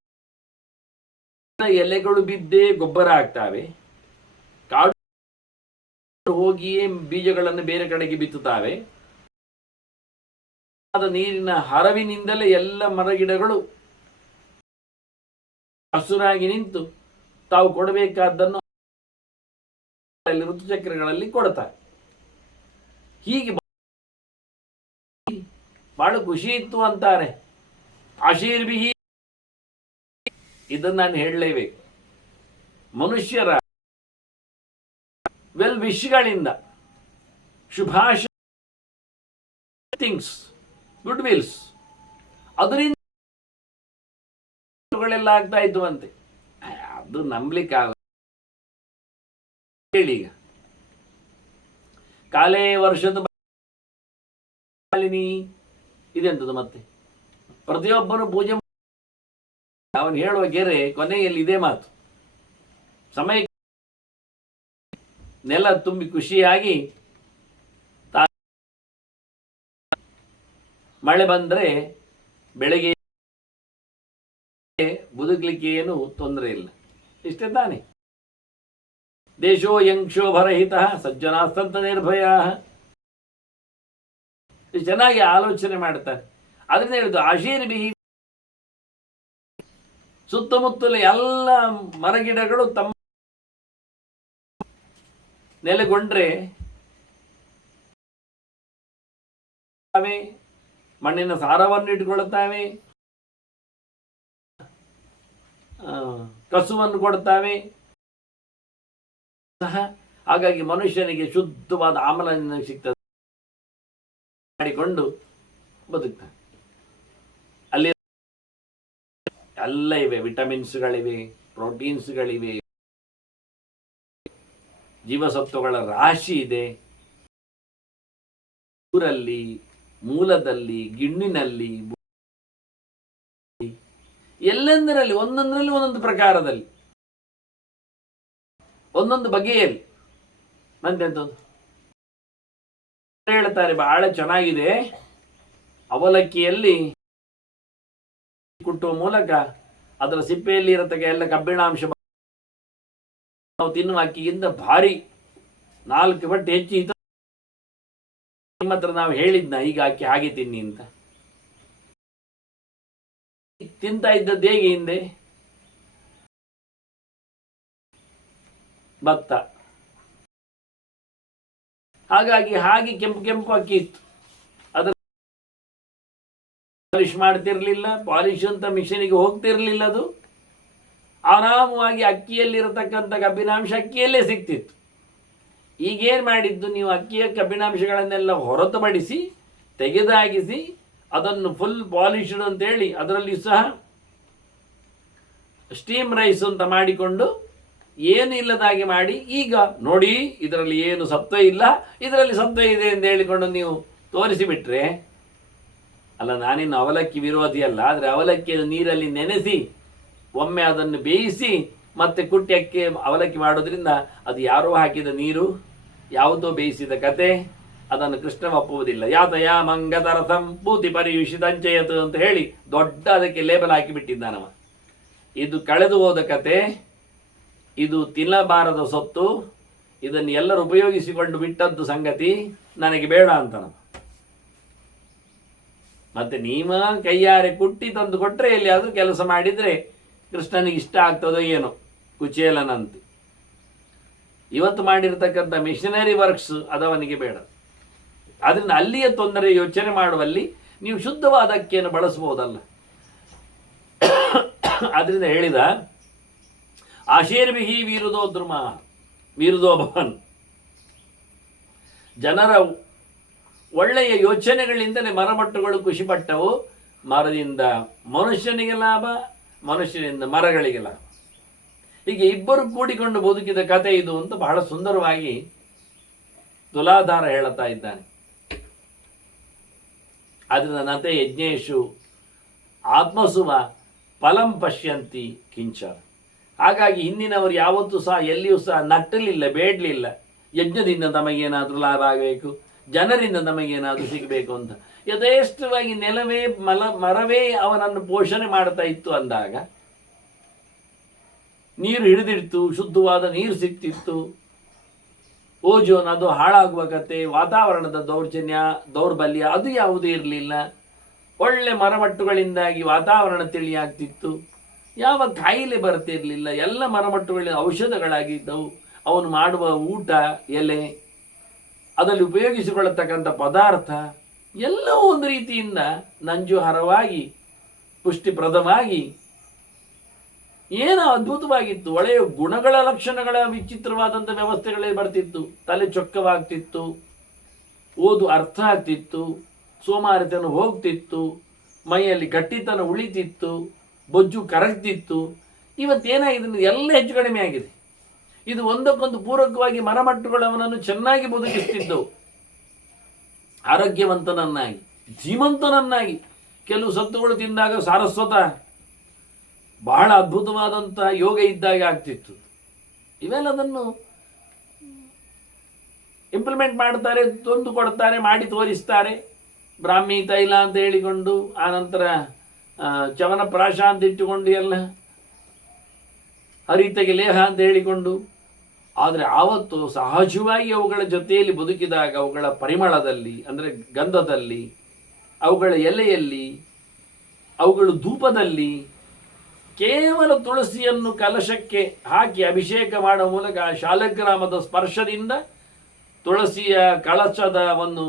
ಎಲೆಗಳು ಬಿದ್ದೇ ಗೊಬ್ಬರ ಆಗ್ತಾವೆ. ಕಾಡು ಹೋಗಿಯೇ ಬೀಜಗಳನ್ನು ಬೇರೆ ಕಡೆಗೆ ಬಿತ್ತುತ್ತಾವೆ. ನೀರಿನ ಹರವಿನಿಂದಲೇ ಎಲ್ಲ ಮರಗಿಡಗಳು ಹಸುರಾಗಿ ನಿಂತು ತಾವು ಕೊಡಬೇಕಾದ್ದನ್ನು ಋತುಚಕ್ರಗಳಲ್ಲಿ ಕೊಡ್ತಾರೆ. ಹೀಗೆ ಬಹಳ ಖುಷಿ ಇತ್ತು ಅಂತಾರೆ. ಆಶೀರ್ಬಿಹಿ, ಇದನ್ನು ನಾನು ಹೇಳಲೇಬೇಕು. ಮನುಷ್ಯರ ವೆಲ್ ವಿಶ್ಗಳಿಂದ, ಶುಭಾಶ ಥಿಂಗ್ಸ್, ಗುಡ್ ವಿಲ್ಸ್, ಅದರಿಂದ ಆಗ್ತಾ ಇದ್ವಂತೆ. ಅದು ನಂಬಲಿಕ್ಕೆ ಹೇಳಿ. ಈಗ ಕಾಲೇ ವರ್ಷದ ಇದೆಂತದ್ದು ಮತ್ತೆ ಪ್ರತಿಯೊಬ್ಬರು ಪೂಜೆ, ಅವನು ಹೇಳುವ ಗೆರೆ ಕೊನೆಯಲ್ಲಿ ಇದೇ ಮಾತು. ಸಮಯ ನೆಲ ತುಂಬಿ ಖುಷಿಯಾಗಿ ಮಳೆ ಬಂದ್ರೆ ಬೆಳೆಗೆ ಬದುಕಲಿಕ್ಕೆ ಏನು ತೊಂದರೆ ಇಲ್ಲ. ಇಷ್ಟೇ ತಾನೆ. ದೇಶೋ ಯಂಕ್ಷೋಭರಹಿತ ಸಜ್ಜನಾಸ್ತಂತ ನಿರ್ಭಯ. ಚೆನ್ನಾಗಿ ಆಲೋಚನೆ ಮಾಡ್ತಾರೆ. ಅದರಿಂದ ಹೇಳುದು ಆಶೀರ್ಬಿಹಿ ಸುತ್ತಮುತ್ತಲ ಎಲ್ಲ ಮರಗಿಡಗಳು ತಮ್ಮ ನೆಲೆಗೊಂಡ್ರೆ ಮಣ್ಣಿನ ಸಾರವನ್ನು ಇಟ್ಕೊಳ್ತಾವೆ, ಕಸುವನ್ನು ಕೊಡ್ತಾವೆ. ಹಾಗಾಗಿ ಮನುಷ್ಯನಿಗೆ ಶುದ್ಧವಾದ ಆಮ್ಲಜನಕ ಸಿಗ್ತದೆ, ಮಾಡಿಕೊಂಡು ಬದುಕ್ತಾನೆ. ಅಲ್ಲಿ ಎಲ್ಲ ಇವೆ, ವಿಟಮಿನ್ಸ್ಗಳಿವೆ, ಪ್ರೋಟೀನ್ಸ್ಗಳಿವೆ, ಜೀವಸತ್ವಗಳ ರಾಶಿ ಇದೆ. ಊರಲ್ಲಿ, ಮೂಲದಲ್ಲಿ, ಗಿಣ್ಣಿನಲ್ಲಿ, ಎಲ್ಲೆಂದರಲ್ಲಿ ಒಂದೊಂದರಲ್ಲಿ ಒಂದೊಂದು ಪ್ರಕಾರದಲ್ಲಿ ಒಂದೊಂದು ಬಗೆಯಲ್ಲಿ ಮಂತೆಂಥದ್ದು ಹೇಳ್ತಾರೆ. ಬಹಳ ಚೆನ್ನಾಗಿದೆ, ಅವಲಕ್ಕಿಯಲ್ಲಿ ಕುಟ್ಟುವ ಮೂಲಕ ಅದರ ಸಿಪ್ಪೆಯಲ್ಲಿ ಇರತಕ್ಕ ಎಲ್ಲ ಕಬ್ಬಿಣಾಂಶ ನಾವು ತಿನ್ನುವ ಅಕ್ಕಿಗಿಂತ ಭಾರಿ 4 ಪಟ್ಟು ಹೆಚ್ಚು. ನಿಮ್ಮ ಹತ್ರ ನಾವು ಹೇಳಿದ್ನ ಈಗ ಅಕ್ಕಿ ಹಾಗೆ ತಿನ್ನಿ ಅಂತ. ತಿಂತ ಇದ್ದದ್ದು ಹೇಗೆ ಹಿಂದೆ ಭತ್ತ, ಹಾಗಾಗಿ ಹಾಗೆ ಕೆಂಪು ಕೆಂಪು ಅಕ್ಕಿ ಇತ್ತು. ಅದರ ಪಾಲಿಶ್ ಮಾಡ್ತಿರ್ಲಿಲ್ಲ, ಪಾಲಿಶ್ ಅಂತ ಮಿಷನಿಗೆ ಹೋಗ್ತಿರ್ಲಿಲ್ಲ. ಅದು ಆರಾಮವಾಗಿ ಅಕ್ಕಿಯಲ್ಲಿರತಕ್ಕಂಥ ಕಬ್ಬಿನಾಂಶ ಅಕ್ಕಿಯಲ್ಲೇ ಸಿಗ್ತಿತ್ತು. ಈಗೇನು ಮಾಡಿದ್ದು, ನೀವು ಅಕ್ಕಿಯ ಕಬ್ಬಿನಾಂಶಗಳನ್ನೆಲ್ಲ ಹೊರತುಪಡಿಸಿ ತೆಗೆದಾಗಿಸಿ ಅದನ್ನು ಫುಲ್ ಪಾಲಿಶ್ಡ್ ಅಂತೇಳಿ ಅದರಲ್ಲಿ ಸಹ ಸ್ಟೀಮ್ ರೈಸ್ ಅಂತ ಮಾಡಿಕೊಂಡು ಏನು ಇಲ್ಲದಾಗಿ ಮಾಡಿ, ಈಗ ನೋಡಿ ಇದರಲ್ಲಿ ಏನು ಸತ್ವ ಇಲ್ಲ, ಇದರಲ್ಲಿ ಸತ್ವ ಇದೆ ಅಂತ ಹೇಳಿಕೊಂಡು ನೀವು ತೋರಿಸಿಬಿಟ್ರೆ, ಅಲ್ಲ ನಾನಿನ್ನು ಅವಲಕ್ಕಿ ವಿರೋಧಿ ಅಲ್ಲ, ಆದರೆ ಅವಲಕ್ಕಿಯನ್ನು ನೀರಲ್ಲಿ ನೆನೆಸಿ ಒಮ್ಮೆ ಅದನ್ನು ಬೇಯಿಸಿ ಮತ್ತೆ ಕುಟ್ಟಿ ಅಕ್ಕಿ ಅವಲಕ್ಕಿ ಮಾಡೋದ್ರಿಂದ ಅದು ಯಾರೋ ಹಾಕಿದ ನೀರು, ಯಾವುದೋ ಬೇಯಿಸಿದ ಕತೆ, ಅದನ್ನು ಕೃಷ್ಣ ಒಪ್ಪುವುದಿಲ್ಲ. ಯಾತಯಾ ಮಂಗತರಥಂ ಪೂತಿ ಪರಿಯುಷಿತಂಚಯತು ಅಂತ ಹೇಳಿ ದೊಡ್ಡ ಅದಕ್ಕೆ ಲೇಬಲ್ ಹಾಕಿಬಿಟ್ಟಿದ್ದಾನವ. ಇದು ಕಳೆದು ಹೋದ ಕತೆ, ಇದು ತಿನ್ನಬಾರದ ಸೊತ್ತು, ಇದನ್ನು ಎಲ್ಲರೂ ಉಪಯೋಗಿಸಿಕೊಂಡು ಬಿಟ್ಟದ್ದು ಸಂಗತಿ, ನನಗೆ ಬೇಡ ಅಂತ. ಮತ್ತೆ ನೀವ ಕೈಯಾರೆ ಕುಟ್ಟಿ ತಂದು ಕೊಟ್ಟರೆ ಎಲ್ಲಿಯಾದರೂ ಕೆಲಸ ಮಾಡಿದರೆ ಕೃಷ್ಣನಿಗೆ ಇಷ್ಟ ಆಗ್ತದೋ ಏನೋ, ಕುಚೇಲನಂತೆ. ಇವತ್ತು ಮಾಡಿರ್ತಕ್ಕಂಥ ಮಿಷನರಿ ವರ್ಕ್ಸ್ ಅದವನಿಗೆ ಬೇಡ. ಆದ್ದರಿಂದ ಅಲ್ಲಿಯ ತೊಂದರೆ ಯೋಚನೆ ಮಾಡುವಲ್ಲಿ ನೀವು ಶುದ್ಧವಾದ ಅಕ್ಕಿಯನ್ನು ಬಳಸಬಹುದಲ್ಲ. ಅದರಿಂದ ಹೇಳಿದ ಆಶೇರ್ಬಿಹಿ ವೀರುದೋ ದ್ರುಮ ವೀರುದೋ ಭವನ್. ಜನರ ಒಳ್ಳೆಯ ಯೋಚನೆಗಳಿಂದಲೇ ಮರಮಟ್ಟುಗಳು ಖುಷಿಪಟ್ಟವು. ಮರದಿಂದ ಮನುಷ್ಯನಿಗೆ ಲಾಭ, ಮನುಷ್ಯನಿಂದ ಮರಗಳಿಗೆ ಲಾಭ. ಹೀಗೆ ಇಬ್ಬರು ಕೂಡಿಕೊಂಡು ಬದುಕಿದ ಕಥೆ ಇದು ಅಂತ ಬಹಳ ಸುಂದರವಾಗಿ ತುಲಾಧಾರ ಹೇಳುತ್ತಾ ಇದ್ದಾನೆ. ಅದರಿಂದ ನತೆ ಯಜ್ಞೇಶು ಆತ್ಮಸುವ ಫಲಂ ಪಶ್ಯಂತಿ ಕಿಂಚ. ಹಾಗಾಗಿ ಹಿಂದಿನವರು ಯಾವತ್ತೂ ಸಹ ಎಲ್ಲಿಯೂ ಸಹ ನಟ್ಟಲಿಲ್ಲ, ಬೇಡಲಿಲ್ಲ. ಯಜ್ಞದಿಂದ ನಮಗೇನಾದರೂ ಲಾಭ ಆಗಬೇಕು, ಜನರಿಂದ ನಮಗೇನಾದರೂ ಸಿಗಬೇಕು ಅಂತ ಯಥೇಷ್ಟವಾಗಿ ನೆಲವೇ ಮರವೇ ಅವನನ್ನು ಪೋಷಣೆ ಮಾಡ್ತಾ ಇತ್ತು. ಅಂದಾಗ ನೀರು ಹಿಡಿದಿಡ್ತು, ಶುದ್ಧವಾದ ನೀರು ಸಿಗ್ತಿತ್ತು. ಓಜೋನ್ ಅದು ಹಾಳಾಗುವ ಕತೆ, ವಾತಾವರಣದ ದೌರ್ಬಲ್ಯ ಅದು ಯಾವುದೂ ಇರಲಿಲ್ಲ. ಒಳ್ಳೆ ಮರಮಟ್ಟುಗಳಿಂದಾಗಿ ವಾತಾವರಣ ತಿಳಿಯಾಗ್ತಿತ್ತು. ಯಾವ ಕಾಯಿಲೆ ಬರ್ತಿರಲಿಲ್ಲ. ಎಲ್ಲ ಮರಮಟ್ಟುಗಳಿಂದ ಔಷಧಗಳಾಗಿದ್ದವು. ಅವನು ಮಾಡುವ ಊಟ, ಎಲೆ, ಅದರಲ್ಲಿ ಉಪಯೋಗಿಸಿಕೊಳ್ಳತಕ್ಕಂಥ ಪದಾರ್ಥ ಎಲ್ಲವೂ ಒಂದು ರೀತಿಯಿಂದ ನಂಜುಹರವಾಗಿ ಪುಷ್ಟಿಪ್ರದವಾಗಿ ಏನೋ ಅದ್ಭುತವಾಗಿತ್ತು. ಒಳ್ಳೆಯ ಗುಣಗಳ ಲಕ್ಷಣಗಳ ವಿಚಿತ್ರವಾದಂಥ ವ್ಯವಸ್ಥೆಗಳೇ ಬರ್ತಿತ್ತು. ತಲೆ ಚೊಕ್ಕವಾಗ್ತಿತ್ತು, ಓದು ಅರ್ಥ ಆಗ್ತಿತ್ತು, ಸೋಮಾರಿತನ ಹೋಗ್ತಿತ್ತು, ಮೈಯಲ್ಲಿ ಗಟ್ಟಿತನ ಉಳಿತಿತ್ತು, ಬೊಜ್ಜು ಕರಗ್ತಿತ್ತು. ಇವತ್ತೇನಾಗಿದೆ, ಎಲ್ಲ ಹೆಚ್ಚು ಕಡಿಮೆ ಆಗಿದೆ. ಇದು ಒಂದಕ್ಕೊಂದು ಪೂರಕವಾಗಿ ಮರಮಟ್ಟುಗಳು ಅವನನ್ನು ಚೆನ್ನಾಗಿ ಬದುಕಿಸ್ತಿದ್ದವು. ಆರೋಗ್ಯವಂತನನ್ನಾಗಿ, ಧೀಮಂತನನ್ನಾಗಿ. ಕೆಲವು ಸತ್ತುಗಳು ತಿಂದಾಗ ಸಾರಸ್ವತ ಬಹಳ ಅದ್ಭುತವಾದಂಥ ಯೋಗ ಇದ್ದಾಗ ಆಗ್ತಿತ್ತು. ಇವೆಲ್ಲದನ್ನು ಇಂಪ್ಲಿಮೆಂಟ್ ಮಾಡ್ತಾರೆ, ತಂದು ಕೊಡ್ತಾರೆ, ಮಾಡಿ ತೋರಿಸ್ತಾರೆ. ಬ್ರಾಹ್ಮಿ ತೈಲ ಅಂತ ಹೇಳಿಕೊಂಡು, ಆನಂತರ ಚವನ ಪ್ರಾಶ ಅಂತ ಇಟ್ಟುಕೊಂಡು, ಎಲ್ಲ ಹರಿತೆಗೆ ಲೇಹ ಅಂತ ಹೇಳಿಕೊಂಡು. ಆದರೆ ಆವತ್ತು ಸಹಜವಾಗಿ ಅವುಗಳ ಜೊತೆಯಲ್ಲಿ ಬದುಕಿದಾಗ ಅವುಗಳ ಪರಿಮಳದಲ್ಲಿ, ಅಂದರೆ ಗಂಧದಲ್ಲಿ, ಅವುಗಳ ಎಲೆಯಲ್ಲಿ, ಅವುಗಳ ಧೂಪದಲ್ಲಿ ಕೇವಲ ತುಳಸಿಯನ್ನು ಕಲಶಕ್ಕೆ ಹಾಕಿ ಅಭಿಷೇಕ ಮಾಡುವ ಮೂಲಕ ಶಾಲಗ್ರಾಮದ ಸ್ಪರ್ಶದಿಂದ ತುಳಸಿಯ ಕಲಶದ ಒಂದು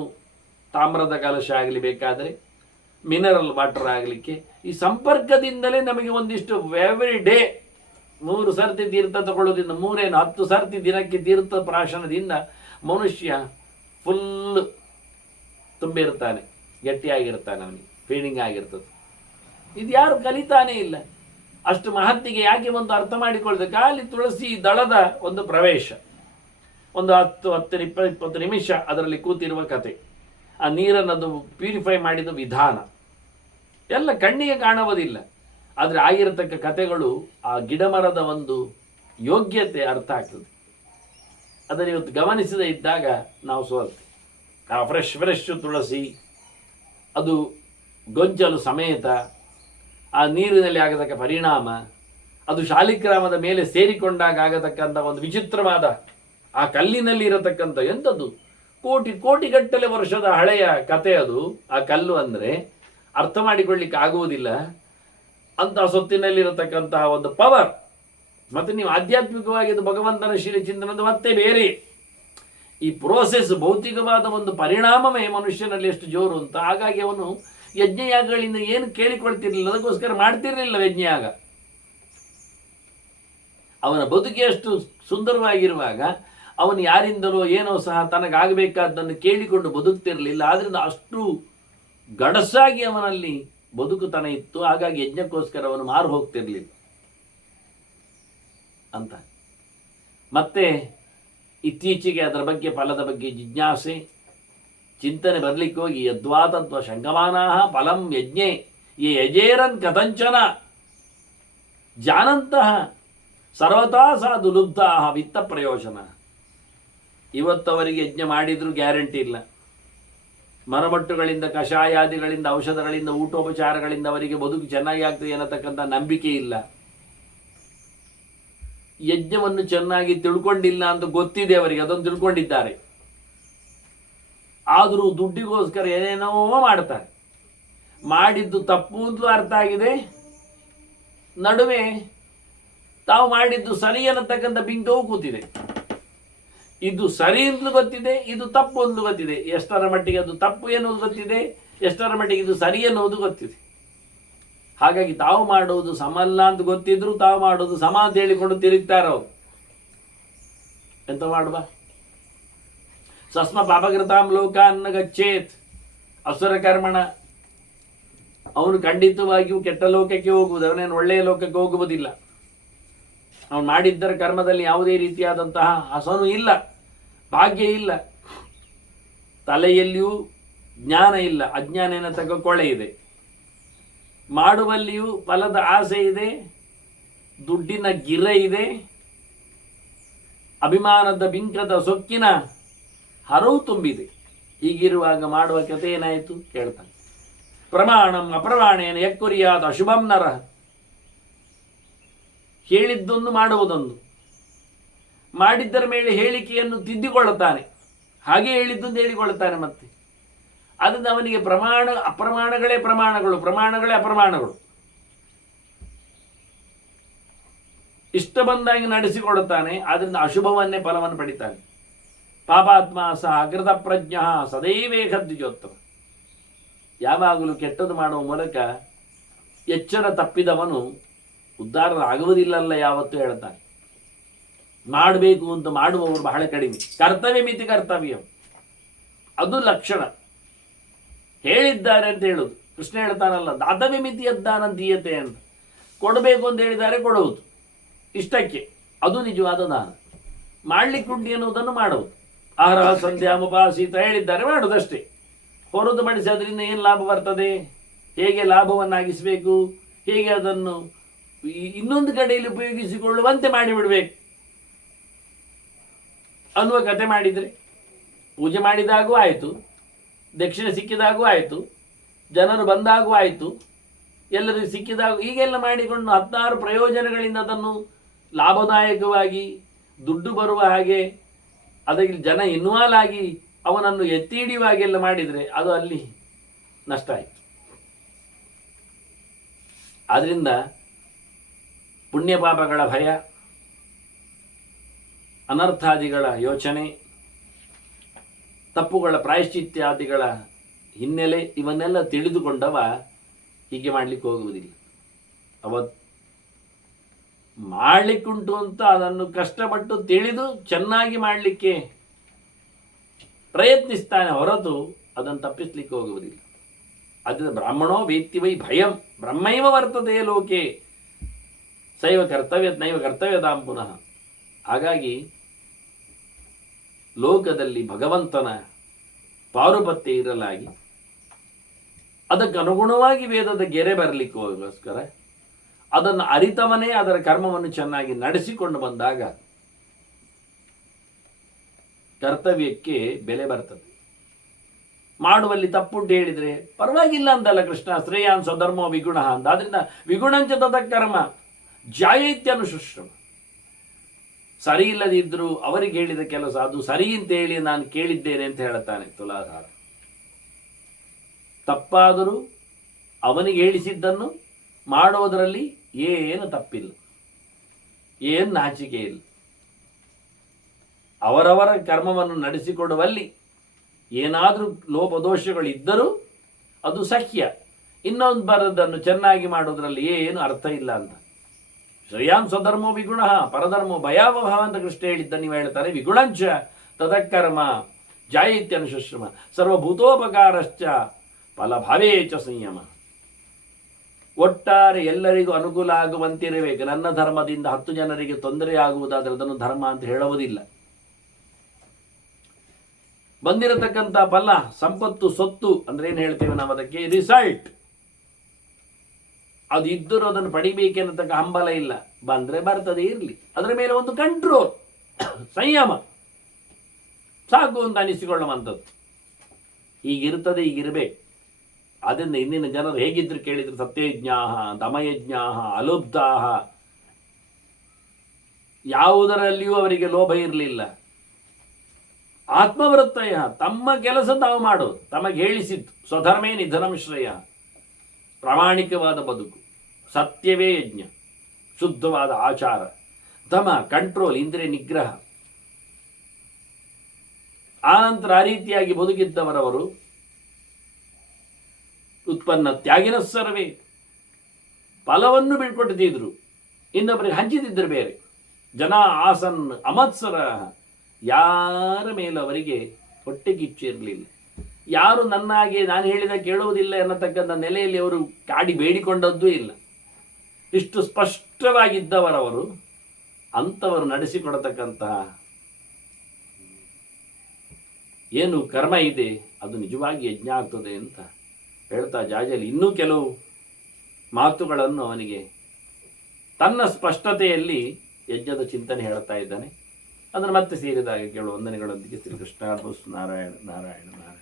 ತಾಮ್ರದ ಕಲಶ ಆಗಲಿ, ಬೇಕಾದರೆ ಮಿನರಲ್ ವಾಟರ್ ಆಗಲಿಕ್ಕೆ ಈ ಸಂಪರ್ಕದಿಂದಲೇ ನಮಗೆ ಒಂದಿಷ್ಟು ಎವ್ರಿ ಡೇ 3 ಸರ್ತಿ ತೀರ್ಥ ತಗೊಳ್ಳೋದ್ರಿಂದ 10 ಸರ್ತಿ ದಿನಕ್ಕೆ ತೀರ್ಥ ಪ್ರಾಶನದಿಂದ ಮನುಷ್ಯ ಫುಲ್ ತುಂಬಿರ್ತಾನೆ, ಗಟ್ಟಿಯಾಗಿರ್ತಾನೆ, ಅವನಿಗೆ ಫೀಲಿಂಗ್ ಆಗಿರ್ತದೆ. ಇದು ಯಾರು ಕಲಿತಾನೇ ಇಲ್ಲ. ಅಷ್ಟು ಮಹತ್ತಿಗೆ ಯಾಕೆ ಒಂದು ಅರ್ಥ ಮಾಡಿಕೊಳ್ಳದೆ ಖಾಲಿ ತುಳಸಿ ದಳದ ಒಂದು ಪ್ರವೇಶ, ಒಂದು 10-20 ನಿಮಿಷ ಅದರಲ್ಲಿ ಕೂತಿರುವ ಕತೆ, ಆ ನೀರನ್ನು ಪ್ಯೂರಿಫೈ ಮಾಡಿದ ವಿಧಾನ ಎಲ್ಲ ಕಣ್ಣಿಗೆ ಕಾಣುವುದಿಲ್ಲ. ಆದರೆ ಆಗಿರತಕ್ಕ ಕಥೆಗಳು ಆ ಗಿಡಮರದ ಒಂದು ಯೋಗ್ಯತೆ ಅರ್ಥ ಆಗ್ತದೆ. ಅದನ್ನು ಇವತ್ತು ಗಮನಿಸದೇ ಇದ್ದಾಗ ನಾವು ಸೋಲ್ತೇವೆ. ಆ ಫ್ರೆಶ್ ತುಳಸಿ ಅದು ಗೊಂಚಲು ಸಮೇತ ಆ ನೀರಿನಲ್ಲಿ ಆಗತಕ್ಕ ಪರಿಣಾಮ, ಅದು ಶಾಲಿಗ್ರಾಮದ ಮೇಲೆ ಸೇರಿಕೊಂಡಾಗ ಆಗತಕ್ಕಂಥ ಒಂದು ವಿಚಿತ್ರವಾದ ಆ ಕಲ್ಲಿನಲ್ಲಿ ಇರತಕ್ಕಂಥ ಎಂಥದ್ದು ಕೋಟಿಗಟ್ಟಲೆ ವರ್ಷದ ಹಳೆಯ ಕತೆ ಅದು. ಆ ಕಲ್ಲು ಅಂದರೆ ಅರ್ಥ ಮಾಡಿಕೊಳ್ಳಿಕ್ಕೆ ಆಗುವುದಿಲ್ಲ ಅಂತಹ ಸೊತ್ತಿನಲ್ಲಿರತಕ್ಕಂತಹ ಒಂದು ಪವರ್. ಮತ್ತು ನೀವು ಆಧ್ಯಾತ್ಮಿಕವಾಗಿ ಅದು ಭಗವಂತನ ಶೀಲ ಚಿಂತನದ ಮತ್ತೆ ಬೇರೆ ಈ ಪ್ರೋಸೆಸ್, ಭೌತಿಕವಾದ ಒಂದು ಪರಿಣಾಮವೇ ಮನುಷ್ಯನಲ್ಲಿ ಎಷ್ಟು ಜೋರು ಅಂತ. ಹಾಗಾಗಿ ಅವನು ಯಜ್ಞಯಾಗಗಳಿಂದ ಏನು ಕೇಳಿಕೊಳ್ತಿರ್ಲಿಲ್ಲ, ಅದಕ್ಕೋಸ್ಕರ ಮಾಡ್ತಿರ್ಲಿಲ್ಲ ಯಜ್ಞಯಾಗ. ಅವನ ಬದುಕಿಯಷ್ಟು ಸುಂದರವಾಗಿರುವಾಗ ಅವನು ಯಾರಿಂದಲೋ ಏನೋ ಸಹ ತನಗಾಗಬೇಕಾದ್ದನ್ನು ಕೇಳಿಕೊಂಡು ಬದುಕ್ತಿರಲಿಲ್ಲ. ಆದ್ರಿಂದ ಅಷ್ಟು ಗಡಸಾಗಿ ಅವನಲ್ಲಿ ಬದುಕುತನ ಇತ್ತು. ಹಾಗಾಗಿ ಯಜ್ಞಕ್ಕೋಸ್ಕರ ಅವನು ಮಾರು ಹೋಗ್ತಿರ್ಲಿಲ್ಲ ಅಂತ. ಮತ್ತೆ ಇತ್ತೀಚೆಗೆ ಅದರ ಬಗ್ಗೆ ಫಲದ ಬಗ್ಗೆ ಜಿಜ್ಞಾಸೆ ಚಿಂತನೆ ಬರಲಿಕ್ಕೆ ಹೋಗಿ ಯದ್ವಾತತ್ವ ಶಂಕಮಾನಾಹ ಫಲಂ ಯಜ್ಞೆ ಈ ಯಜೇರನ್ ಕಥಂಚನ ಜಾನಂತಹ ಸರ್ವತಾ ಸಾಧು ಲುಬ್ಧಾ ವಿತ್ತ ಪ್ರಯೋಜನ. ಇವತ್ತವರಿಗೆ ಯಜ್ಞ ಮಾಡಿದರೂ ಗ್ಯಾರಂಟಿ ಇಲ್ಲ. ಮರಮಟ್ಟುಗಳಿಂದ, ಕಷಾಯಾದಿಗಳಿಂದ, ಔಷಧಗಳಿಂದ, ಊಟೋಪಚಾರಗಳಿಂದ ಅವರಿಗೆ ಬದುಕು ಚೆನ್ನಾಗಿ ಆಗ್ತದೆ ಅನ್ನತಕ್ಕಂಥ ನಂಬಿಕೆ ಇಲ್ಲ. ಯಜ್ಞವನ್ನು ಚೆನ್ನಾಗಿ ತಿಳ್ಕೊಂಡಿಲ್ಲ ಅಂತ ಗೊತ್ತಿದೆ ಅವರಿಗೆ, ಅದನ್ನು ತಿಳ್ಕೊಂಡಿದ್ದಾರೆ. ಆದರೂ ದುಡ್ಡಿಗೋಸ್ಕರ ಏನೇನೋ ಮಾಡ್ತಾರೆ. ಮಾಡಿದ್ದು ತಪ್ಪು ಅಂತಲೂ ಅರ್ಥ ಆಗಿದೆ, ನಡುವೆ ತಾವು ಮಾಡಿದ್ದು ಸರಿ ಅನ್ನತಕ್ಕಂಥ ಬಿಂಕವೂ ಕೂತಿದೆ. ಇದು ಸರಿ ಅಂತಲೂ ಗೊತ್ತಿದೆ, ಇದು ತಪ್ಪು ಅಂತಲೂ ಗೊತ್ತಿದೆ. ಎಷ್ಟರ ಮಟ್ಟಿಗೆ ಅದು ತಪ್ಪು ಎನ್ನುವುದು ಗೊತ್ತಿದೆ, ಎಷ್ಟರ ಮಟ್ಟಿಗೆ ಇದು ಸರಿ ಎನ್ನುವುದು ಗೊತ್ತಿದೆ. ಹಾಗಾಗಿ ತಾವು ಮಾಡುವುದು ಸಮಲ್ಲ ಅಂತ ಗೊತ್ತಿದ್ರು ತಾವು ಮಾಡುವುದು ಸಮ ಅಂತ ಹೇಳಿಕೊಂಡು ತಿರುಗ್ತಾರೆ ಅವರು. ಎಂತ ಮಾಡುವ? ಸಸ್ಮ ಪಾಪಕೃತಾಂ ಲೋಕಾನ್ನ ಗಚ್ಚೇತ್ ಅಸುರ ಕರ್ಮಣ. ಅವನು ಖಂಡಿತವಾಗಿಯೂ ಕೆಟ್ಟ ಲೋಕಕ್ಕೆ ಹೋಗುವುದು, ಅವನೇನು ಒಳ್ಳೆಯ ಲೋಕಕ್ಕೆ ಹೋಗುವುದಿಲ್ಲ. ಅವನು ಮಾಡಿದ್ದರ ಕರ್ಮದಲ್ಲಿ ಯಾವುದೇ ರೀತಿಯಾದಂತಹ ಹಸನು ಇಲ್ಲ, ಭಾಗ್ಯ ಇಲ್ಲ, ತಲೆಯಲ್ಲಿಯೂ ಜ್ಞಾನ ಇಲ್ಲ, ಅಜ್ಞಾನ ತಕ್ಕ ಕೊಳೆ ಇದೆ. ಮಾಡುವಲ್ಲಿಯೂ ಫಲದ ಆಸೆ ಇದೆ, ದುಡ್ಡಿನ ಗಿರೆ ಇದೆ, ಅಭಿಮಾನದ ಬಿಂಕದ ಸೊಕ್ಕಿನ ಹರವು ತುಂಬಿದೆ. ಹೀಗಿರುವಾಗ ಮಾಡುವ ಕಥೆ ಏನಾಯಿತು ಕೇಳ್ತಾನೆ. ಪ್ರಮಾಣಂ ಅಪ್ರಮಾಣೇನ ಯಕ್ಕುರಿಯಾದ ಅಶುಭಂ ನರ. ಹೇಳಿದ್ದೊಂದು ಮಾಡುವುದೊಂದು, ಮಾಡಿದ್ದರ ಮೇಲೆ ಹೇಳಿಕೆಯನ್ನು ತಿದ್ದಿಕೊಳ್ಳುತ್ತಾನೆ, ಹಾಗೆ ಹೇಳಿದ್ದೊಂದು ಹೇಳಿಕೊಳ್ಳುತ್ತಾನೆ. ಮತ್ತೆ ಅದರಿಂದ ಅವನಿಗೆ ಅಪ್ರಮಾಣಗಳೇ ಪ್ರಮಾಣಗಳು, ಪ್ರಮಾಣಗಳೇ ಅಪ್ರಮಾಣಗಳು. ಇಷ್ಟ ಬಂದಾಗಿ ನಡೆಸಿಕೊಡುತ್ತಾನೆ, ಆದ್ದರಿಂದ ಅಶುಭವನ್ನೇ ಫಲವನ್ನು ಪಡಿತಾನೆ. ಪಾಪಾತ್ಮ ಸಹ ಅಕೃತ ಪ್ರಜ್ಞ ಸದೈವೇಕ ದ್ವಿಜೋತ್ತಮ. ಯಾವಾಗಲೂ ಕೆಟ್ಟದ್ದು ಮಾಡುವ ಮೂಲಕ ಎಚ್ಚರ ತಪ್ಪಿದವನು ಉದ್ಧಾರ ಆಗುವುದಿಲ್ಲಲ್ಲ ಯಾವತ್ತೂ ಹೇಳ್ತಾನೆ. ಮಾಡಬೇಕು ಅಂತ ಮಾಡುವವರು ಬಹಳ ಕಡಿಮೆ. ಕರ್ತವ್ಯ ಮಿತಿ ಕರ್ತವ್ಯ, ಅದು ಲಕ್ಷಣ. ಹೇಳಿದ್ದಾರೆ ಅಂತ ಹೇಳುದು. ಕೃಷ್ಣ ಹೇಳ್ತಾನಲ್ಲ, ದಾತವ್ಯ ಮಿತಿ ಯದ್ದಾನ ದೀಯತೆ ಅಂತ. ಕೊಡಬೇಕು ಅಂತ ಹೇಳಿದ್ದಾರೆ, ಕೊಡುವುದು ಇಷ್ಟಕ್ಕೆ, ಅದು ನಿಜವಾದ ದಾನ. ಮಾಡಲಿಕ್ಕುಂಟು ಎನ್ನುವುದನ್ನು ಮಾಡುವುದು. ಆಹಾರ ಸಂಧ್ಯಾ ಮುಪಾಸೀತ ಹೇಳಿದ್ದಾರೆ, ಮಾಡುವುದಷ್ಟೇ. ಹೊರತುಪಡಿಸಿ ಅದರಿಂದ ಏನು ಲಾಭ ಬರ್ತದೆ, ಹೇಗೆ ಲಾಭವನ್ನಾಗಿಸಬೇಕು, ಹೇಗೆ ಅದನ್ನು ಇನ್ನೊಂದು ಕಡೆಯಲ್ಲಿ ಉಪಯೋಗಿಸಿಕೊಳ್ಳುವಂತೆ ಮಾಡಿಬಿಡ್ಬೇಕು ಅನ್ನುವ ಕತೆ ಮಾಡಿದರೆ, ಪೂಜೆ ಮಾಡಿದಾಗೂ ಆಯಿತು, ದಕ್ಷಿಣೆ ಸಿಕ್ಕಿದಾಗೂ ಆಯಿತು, ಜನರು ಬಂದಾಗೂ ಆಯಿತು, ಎಲ್ಲರಿಗೂ ಸಿಕ್ಕಿದಾಗ ಹೀಗೆಲ್ಲ ಮಾಡಿಕೊಂಡು 16 ಪ್ರಯೋಜನಗಳಿಂದ ಅದನ್ನು ಲಾಭದಾಯಕವಾಗಿ ದುಡ್ಡು ಬರುವ ಹಾಗೆ ಅದಕ್ಕೆ ಜನ ಇನ್ವಾಲ್ವ್ ಆಗಿ ಅವನನ್ನು ಎತ್ತಿ ಹಿಡಿಯುವಾಗೆಲ್ಲ ಮಾಡಿದರೆ ಅದು ಅಲ್ಲಿ ನಷ್ಟ ಆಯಿತು. ಆದ್ದರಿಂದ ಪುಣ್ಯ ಪಾಪಗಳ ಭಯ, ಅನರ್ಥಾದಿಗಳ ಯೋಚನೆ, ತಪ್ಪುಗಳ ಪ್ರಾಯಶ್ಚಿತ್ಯಾದಿಗಳ ಹಿನ್ನೆಲೆ ಇವನ್ನೆಲ್ಲ ತಿಳಿದುಕೊಂಡವ ಹೀಗೆ ಮಾಡಲಿಕ್ಕೆ ಹೋಗುವುದಿಲ್ಲ. ಅವತ್ತು ಮಾಡಲಿಕ್ಕುಂಟು ಅಂತ ಅದನ್ನು ಕಷ್ಟಪಟ್ಟು ತಿಳಿದು ಚೆನ್ನಾಗಿ ಮಾಡಲಿಕ್ಕೆ ಪ್ರಯತ್ನಿಸ್ತಾನೆ ಹೊರತು ಅದನ್ನು ತಪ್ಪಿಸ್ಲಿಕ್ಕೆ ಹೋಗುವುದಿಲ್ಲ. ಅದರಿಂದ ಬ್ರಾಹ್ಮಣೋ ವೇತ್ತಿ ವೈ ಭಯಂ ಬ್ರಹ್ಮೈವ ವರ್ತದೆ ಲೋಕೆ ಸೈವ ಕರ್ತವ್ಯ ನೈವ ಕರ್ತವ್ಯದಾಂ ಪುನಃ. ಹಾಗಾಗಿ ಲೋಕದಲ್ಲಿ ಭಗವಂತನ ಪಾರುಪತ್ಯ ಇರಲಾಗಿ ಅದಕ್ಕೆ ಅನುಗುಣವಾಗಿ ವೇದದ ಗೆರೆ ಬರಲಿಕ್ಕೋಸ್ಕರ ಅದನ್ನು ಅರಿತವನೇ ಅದರ ಕರ್ಮವನ್ನು ಚೆನ್ನಾಗಿ ನಡೆಸಿಕೊಂಡು ಬಂದಾಗ ಕರ್ತವ್ಯಕ್ಕೆ ಬೆಲೆ ಬರ್ತದೆ. ಮಾಡುವಲ್ಲಿ ತಪ್ಪುಂಟು ಹೇಳಿದರೆ ಪರವಾಗಿಲ್ಲ ಅಂತಲ್ಲ ಕೃಷ್ಣ, ಶ್ರೇಯಾನ್ ಸ್ವಧರ್ಮೋ ವಿಗುಣ ಅಂತ. ಆದ್ರಿಂದ ವಿಗುಣಂಚ ತತಃಕರ್ಮ ಜಾಯೈತ್ಯನುಶುಶ್ರಮ. ಸರಿ ಇಲ್ಲದಿದ್ದರೂ ಅವರಿಗೆ ಹೇಳಿದ ಕೆಲಸ ಅದು ಸರಿ ಅಂತ ಹೇಳಿ ನಾನು ಕೇಳಿದ್ದೇನೆ ಅಂತ ಹೇಳುತ್ತಾನೆ ತುಲಾಧಾರ. ತಪ್ಪಾದರೂ ಅವನಿಗೆ ಹೇಳಿಸಿದ್ದನ್ನು ಮಾಡುವುದರಲ್ಲಿ ಏನು ತಪ್ಪಿಲ್ಲ, ಏನು ನಾಚಿಕೆ ಇಲ್ಲ. ಅವರವರ ಕರ್ಮವನ್ನು ನಡೆಸಿಕೊಡುವಲ್ಲಿ ಏನಾದರೂ ಲೋಪದೋಷಗಳಿದ್ದರೂ ಅದು ಸಹ್ಯ. ಇನ್ನೊಬ್ಬರದನ್ನು ಚೆನ್ನಾಗಿ ಮಾಡುವುದರಲ್ಲಿ ಏನು ಅರ್ಥ ಇಲ್ಲ ಅಂತ. ಶ್ರೇಯಾನ್ ಸ್ವಧರ್ಮೋ ವಿಗುಣ ಪರಧರ್ಮೋ ಭಯಾವಹ ಅಂತ ಕೃಷ್ಣ ಹೇಳಿದ್ದ ನೀವು ಹೇಳ್ತಾರೆ. ವಿಗುಣಂಚ ತದಕರ್ಮ ಜಾಯಿತ್ಯನುಶುಶ್ರಮ ಸರ್ವಭೂತೋಪಕಾರಶ್ಚ ಫಲಭಾವೇಚ ಸಂಯಮ. ಒಟ್ಟಾರೆ ಎಲ್ಲರಿಗೂ ಅನುಕೂಲ ಆಗುವಂತಿರಬೇಕು. ನನ್ನ ಧರ್ಮದಿಂದ 10 ಜನರಿಗೆ ತೊಂದರೆ ಆಗುವುದಾದರೆ ಅದನ್ನು ಧರ್ಮ ಅಂತ ಹೇಳುವುದಿಲ್ಲ. ಬಂದಿರತಕ್ಕಂಥ ಫಲ, ಸಂಪತ್ತು, ಸೊತ್ತು ಅಂದ್ರೆ ಏನು ಹೇಳ್ತೇವೆ ನಾವು, ಅದಕ್ಕೆ ರಿಸಲ್ಟ್ ಅದು ಇದ್ದರೂ ಅದನ್ನು ಪಡಿಬೇಕೆನ್ನತಕ್ಕ ಹಂಬಲ ಇಲ್ಲ. ಬಂದ್ರೆ ಬರ್ತದೆ, ಇರಲಿ. ಅದರ ಮೇಲೆ ಒಂದು ಕಂಟ್ರೋಲ್, ಸಂಯಮ ಸಾಕು ಅಂತ ಅನಿಸಿಕೊಳ್ಳುವಂಥದ್ದು. ಹೀಗಿರ್ತದೆ, ಹೀಗಿರಬೇಕು. ಆದ್ದರಿಂದ ಇಂದಿನ ಜನರು ಹೇಗಿದ್ರು ಕೇಳಿದ್ರು, ಸತ್ಯಯಜ್ಞಾ ದಮಯಜ್ಞಾ ಅಲುಬ್ಧಾ, ಯಾವುದರಲ್ಲಿಯೂ ಅವರಿಗೆ ಲೋಭ ಇರಲಿಲ್ಲ. ಆತ್ಮವೃತ್ತಯ, ತಮ್ಮ ಕೆಲಸ ತಾವು ಮಾಡೋದು, ತಮಗೆ ಹೇಳಿಸಿದ್ದು. ಸ್ವಧರ್ಮೇ ನಿಧನಂ ಶ್ರೇಯ, ಪ್ರಾಮಾಣಿಕವಾದ ಬದುಕು, ಸತ್ಯವೇ ಯಜ್ಞ, ಶುದ್ಧವಾದ ಆಚಾರ, ದಮ ಕಂಟ್ರೋಲ್, ಇಂದ್ರಿಯ ನಿಗ್ರಹ. ಆನಂತರ ಆ ರೀತಿಯಾಗಿ ಬದುಕಿದ್ದವರವರು ಉತ್ಪನ್ನ ತ್ಯಾಗಿನ ಸರ್ವೇ, ಫಲವನ್ನು ಬಿಟ್ಕೊಟ್ಟಿದ್ರು, ಇನ್ನೊಬ್ಬರಿಗೆ ಹಂಚಿತಿದ್ರು ಬೇರೆ. ಜನ ಆಸನ್ ಅಮತ್ಸರ, ಯಾರ ಮೇಲೆ ಅವರಿಗೆ ಹೊಟ್ಟೆ ಕಿಚ್ಚಿರಲಿಲ್ಲ. ಯಾರು ನನ್ನಾಗೆ ನಾನು ಹೇಳಿದ ಕೇಳುವುದಿಲ್ಲ ಎನ್ನತಕ್ಕಂಥ ನೆಲೆಯಲ್ಲಿ ಅವರು ಕಾಡಿ ಬೇಡಿಕೊಂಡದ್ದೂ ಇಲ್ಲ. ಇಷ್ಟು ಸ್ಪಷ್ಟವಾಗಿದ್ದವರವರು ಅಂಥವರು ನಡೆಸಿಕೊಡತಕ್ಕಂತಹ ಏನು ಕರ್ಮ ಇದೆ ಅದು ನಿಜವಾಗಿ ಯಜ್ಞ ಆಗ್ತದೆ ಅಂತ ಹೇಳ್ತಾ ಜಾಜಲಿ ಇನ್ನೂ ಕೆಲವು ಮಾತುಗಳನ್ನು ಅವನಿಗೆ ತನ್ನ ಸ್ಪಷ್ಟತೆಯಲ್ಲಿ ಯಜ್ಞದ ಚಿಂತನೆ ಹೇಳ್ತಾ ಇದ್ದಾನೆ. ಅದನ್ನು ಮತ್ತೆ ಸೇರಿದಾಗ ಕೇಳುವ ವಂದನೆಗಳೊಂದಿಗೆ ಶ್ರೀಕೃಷ್ಣ ನಾರಾಯಣ ನಾರಾಯಣ ನಾರಾಯಣ.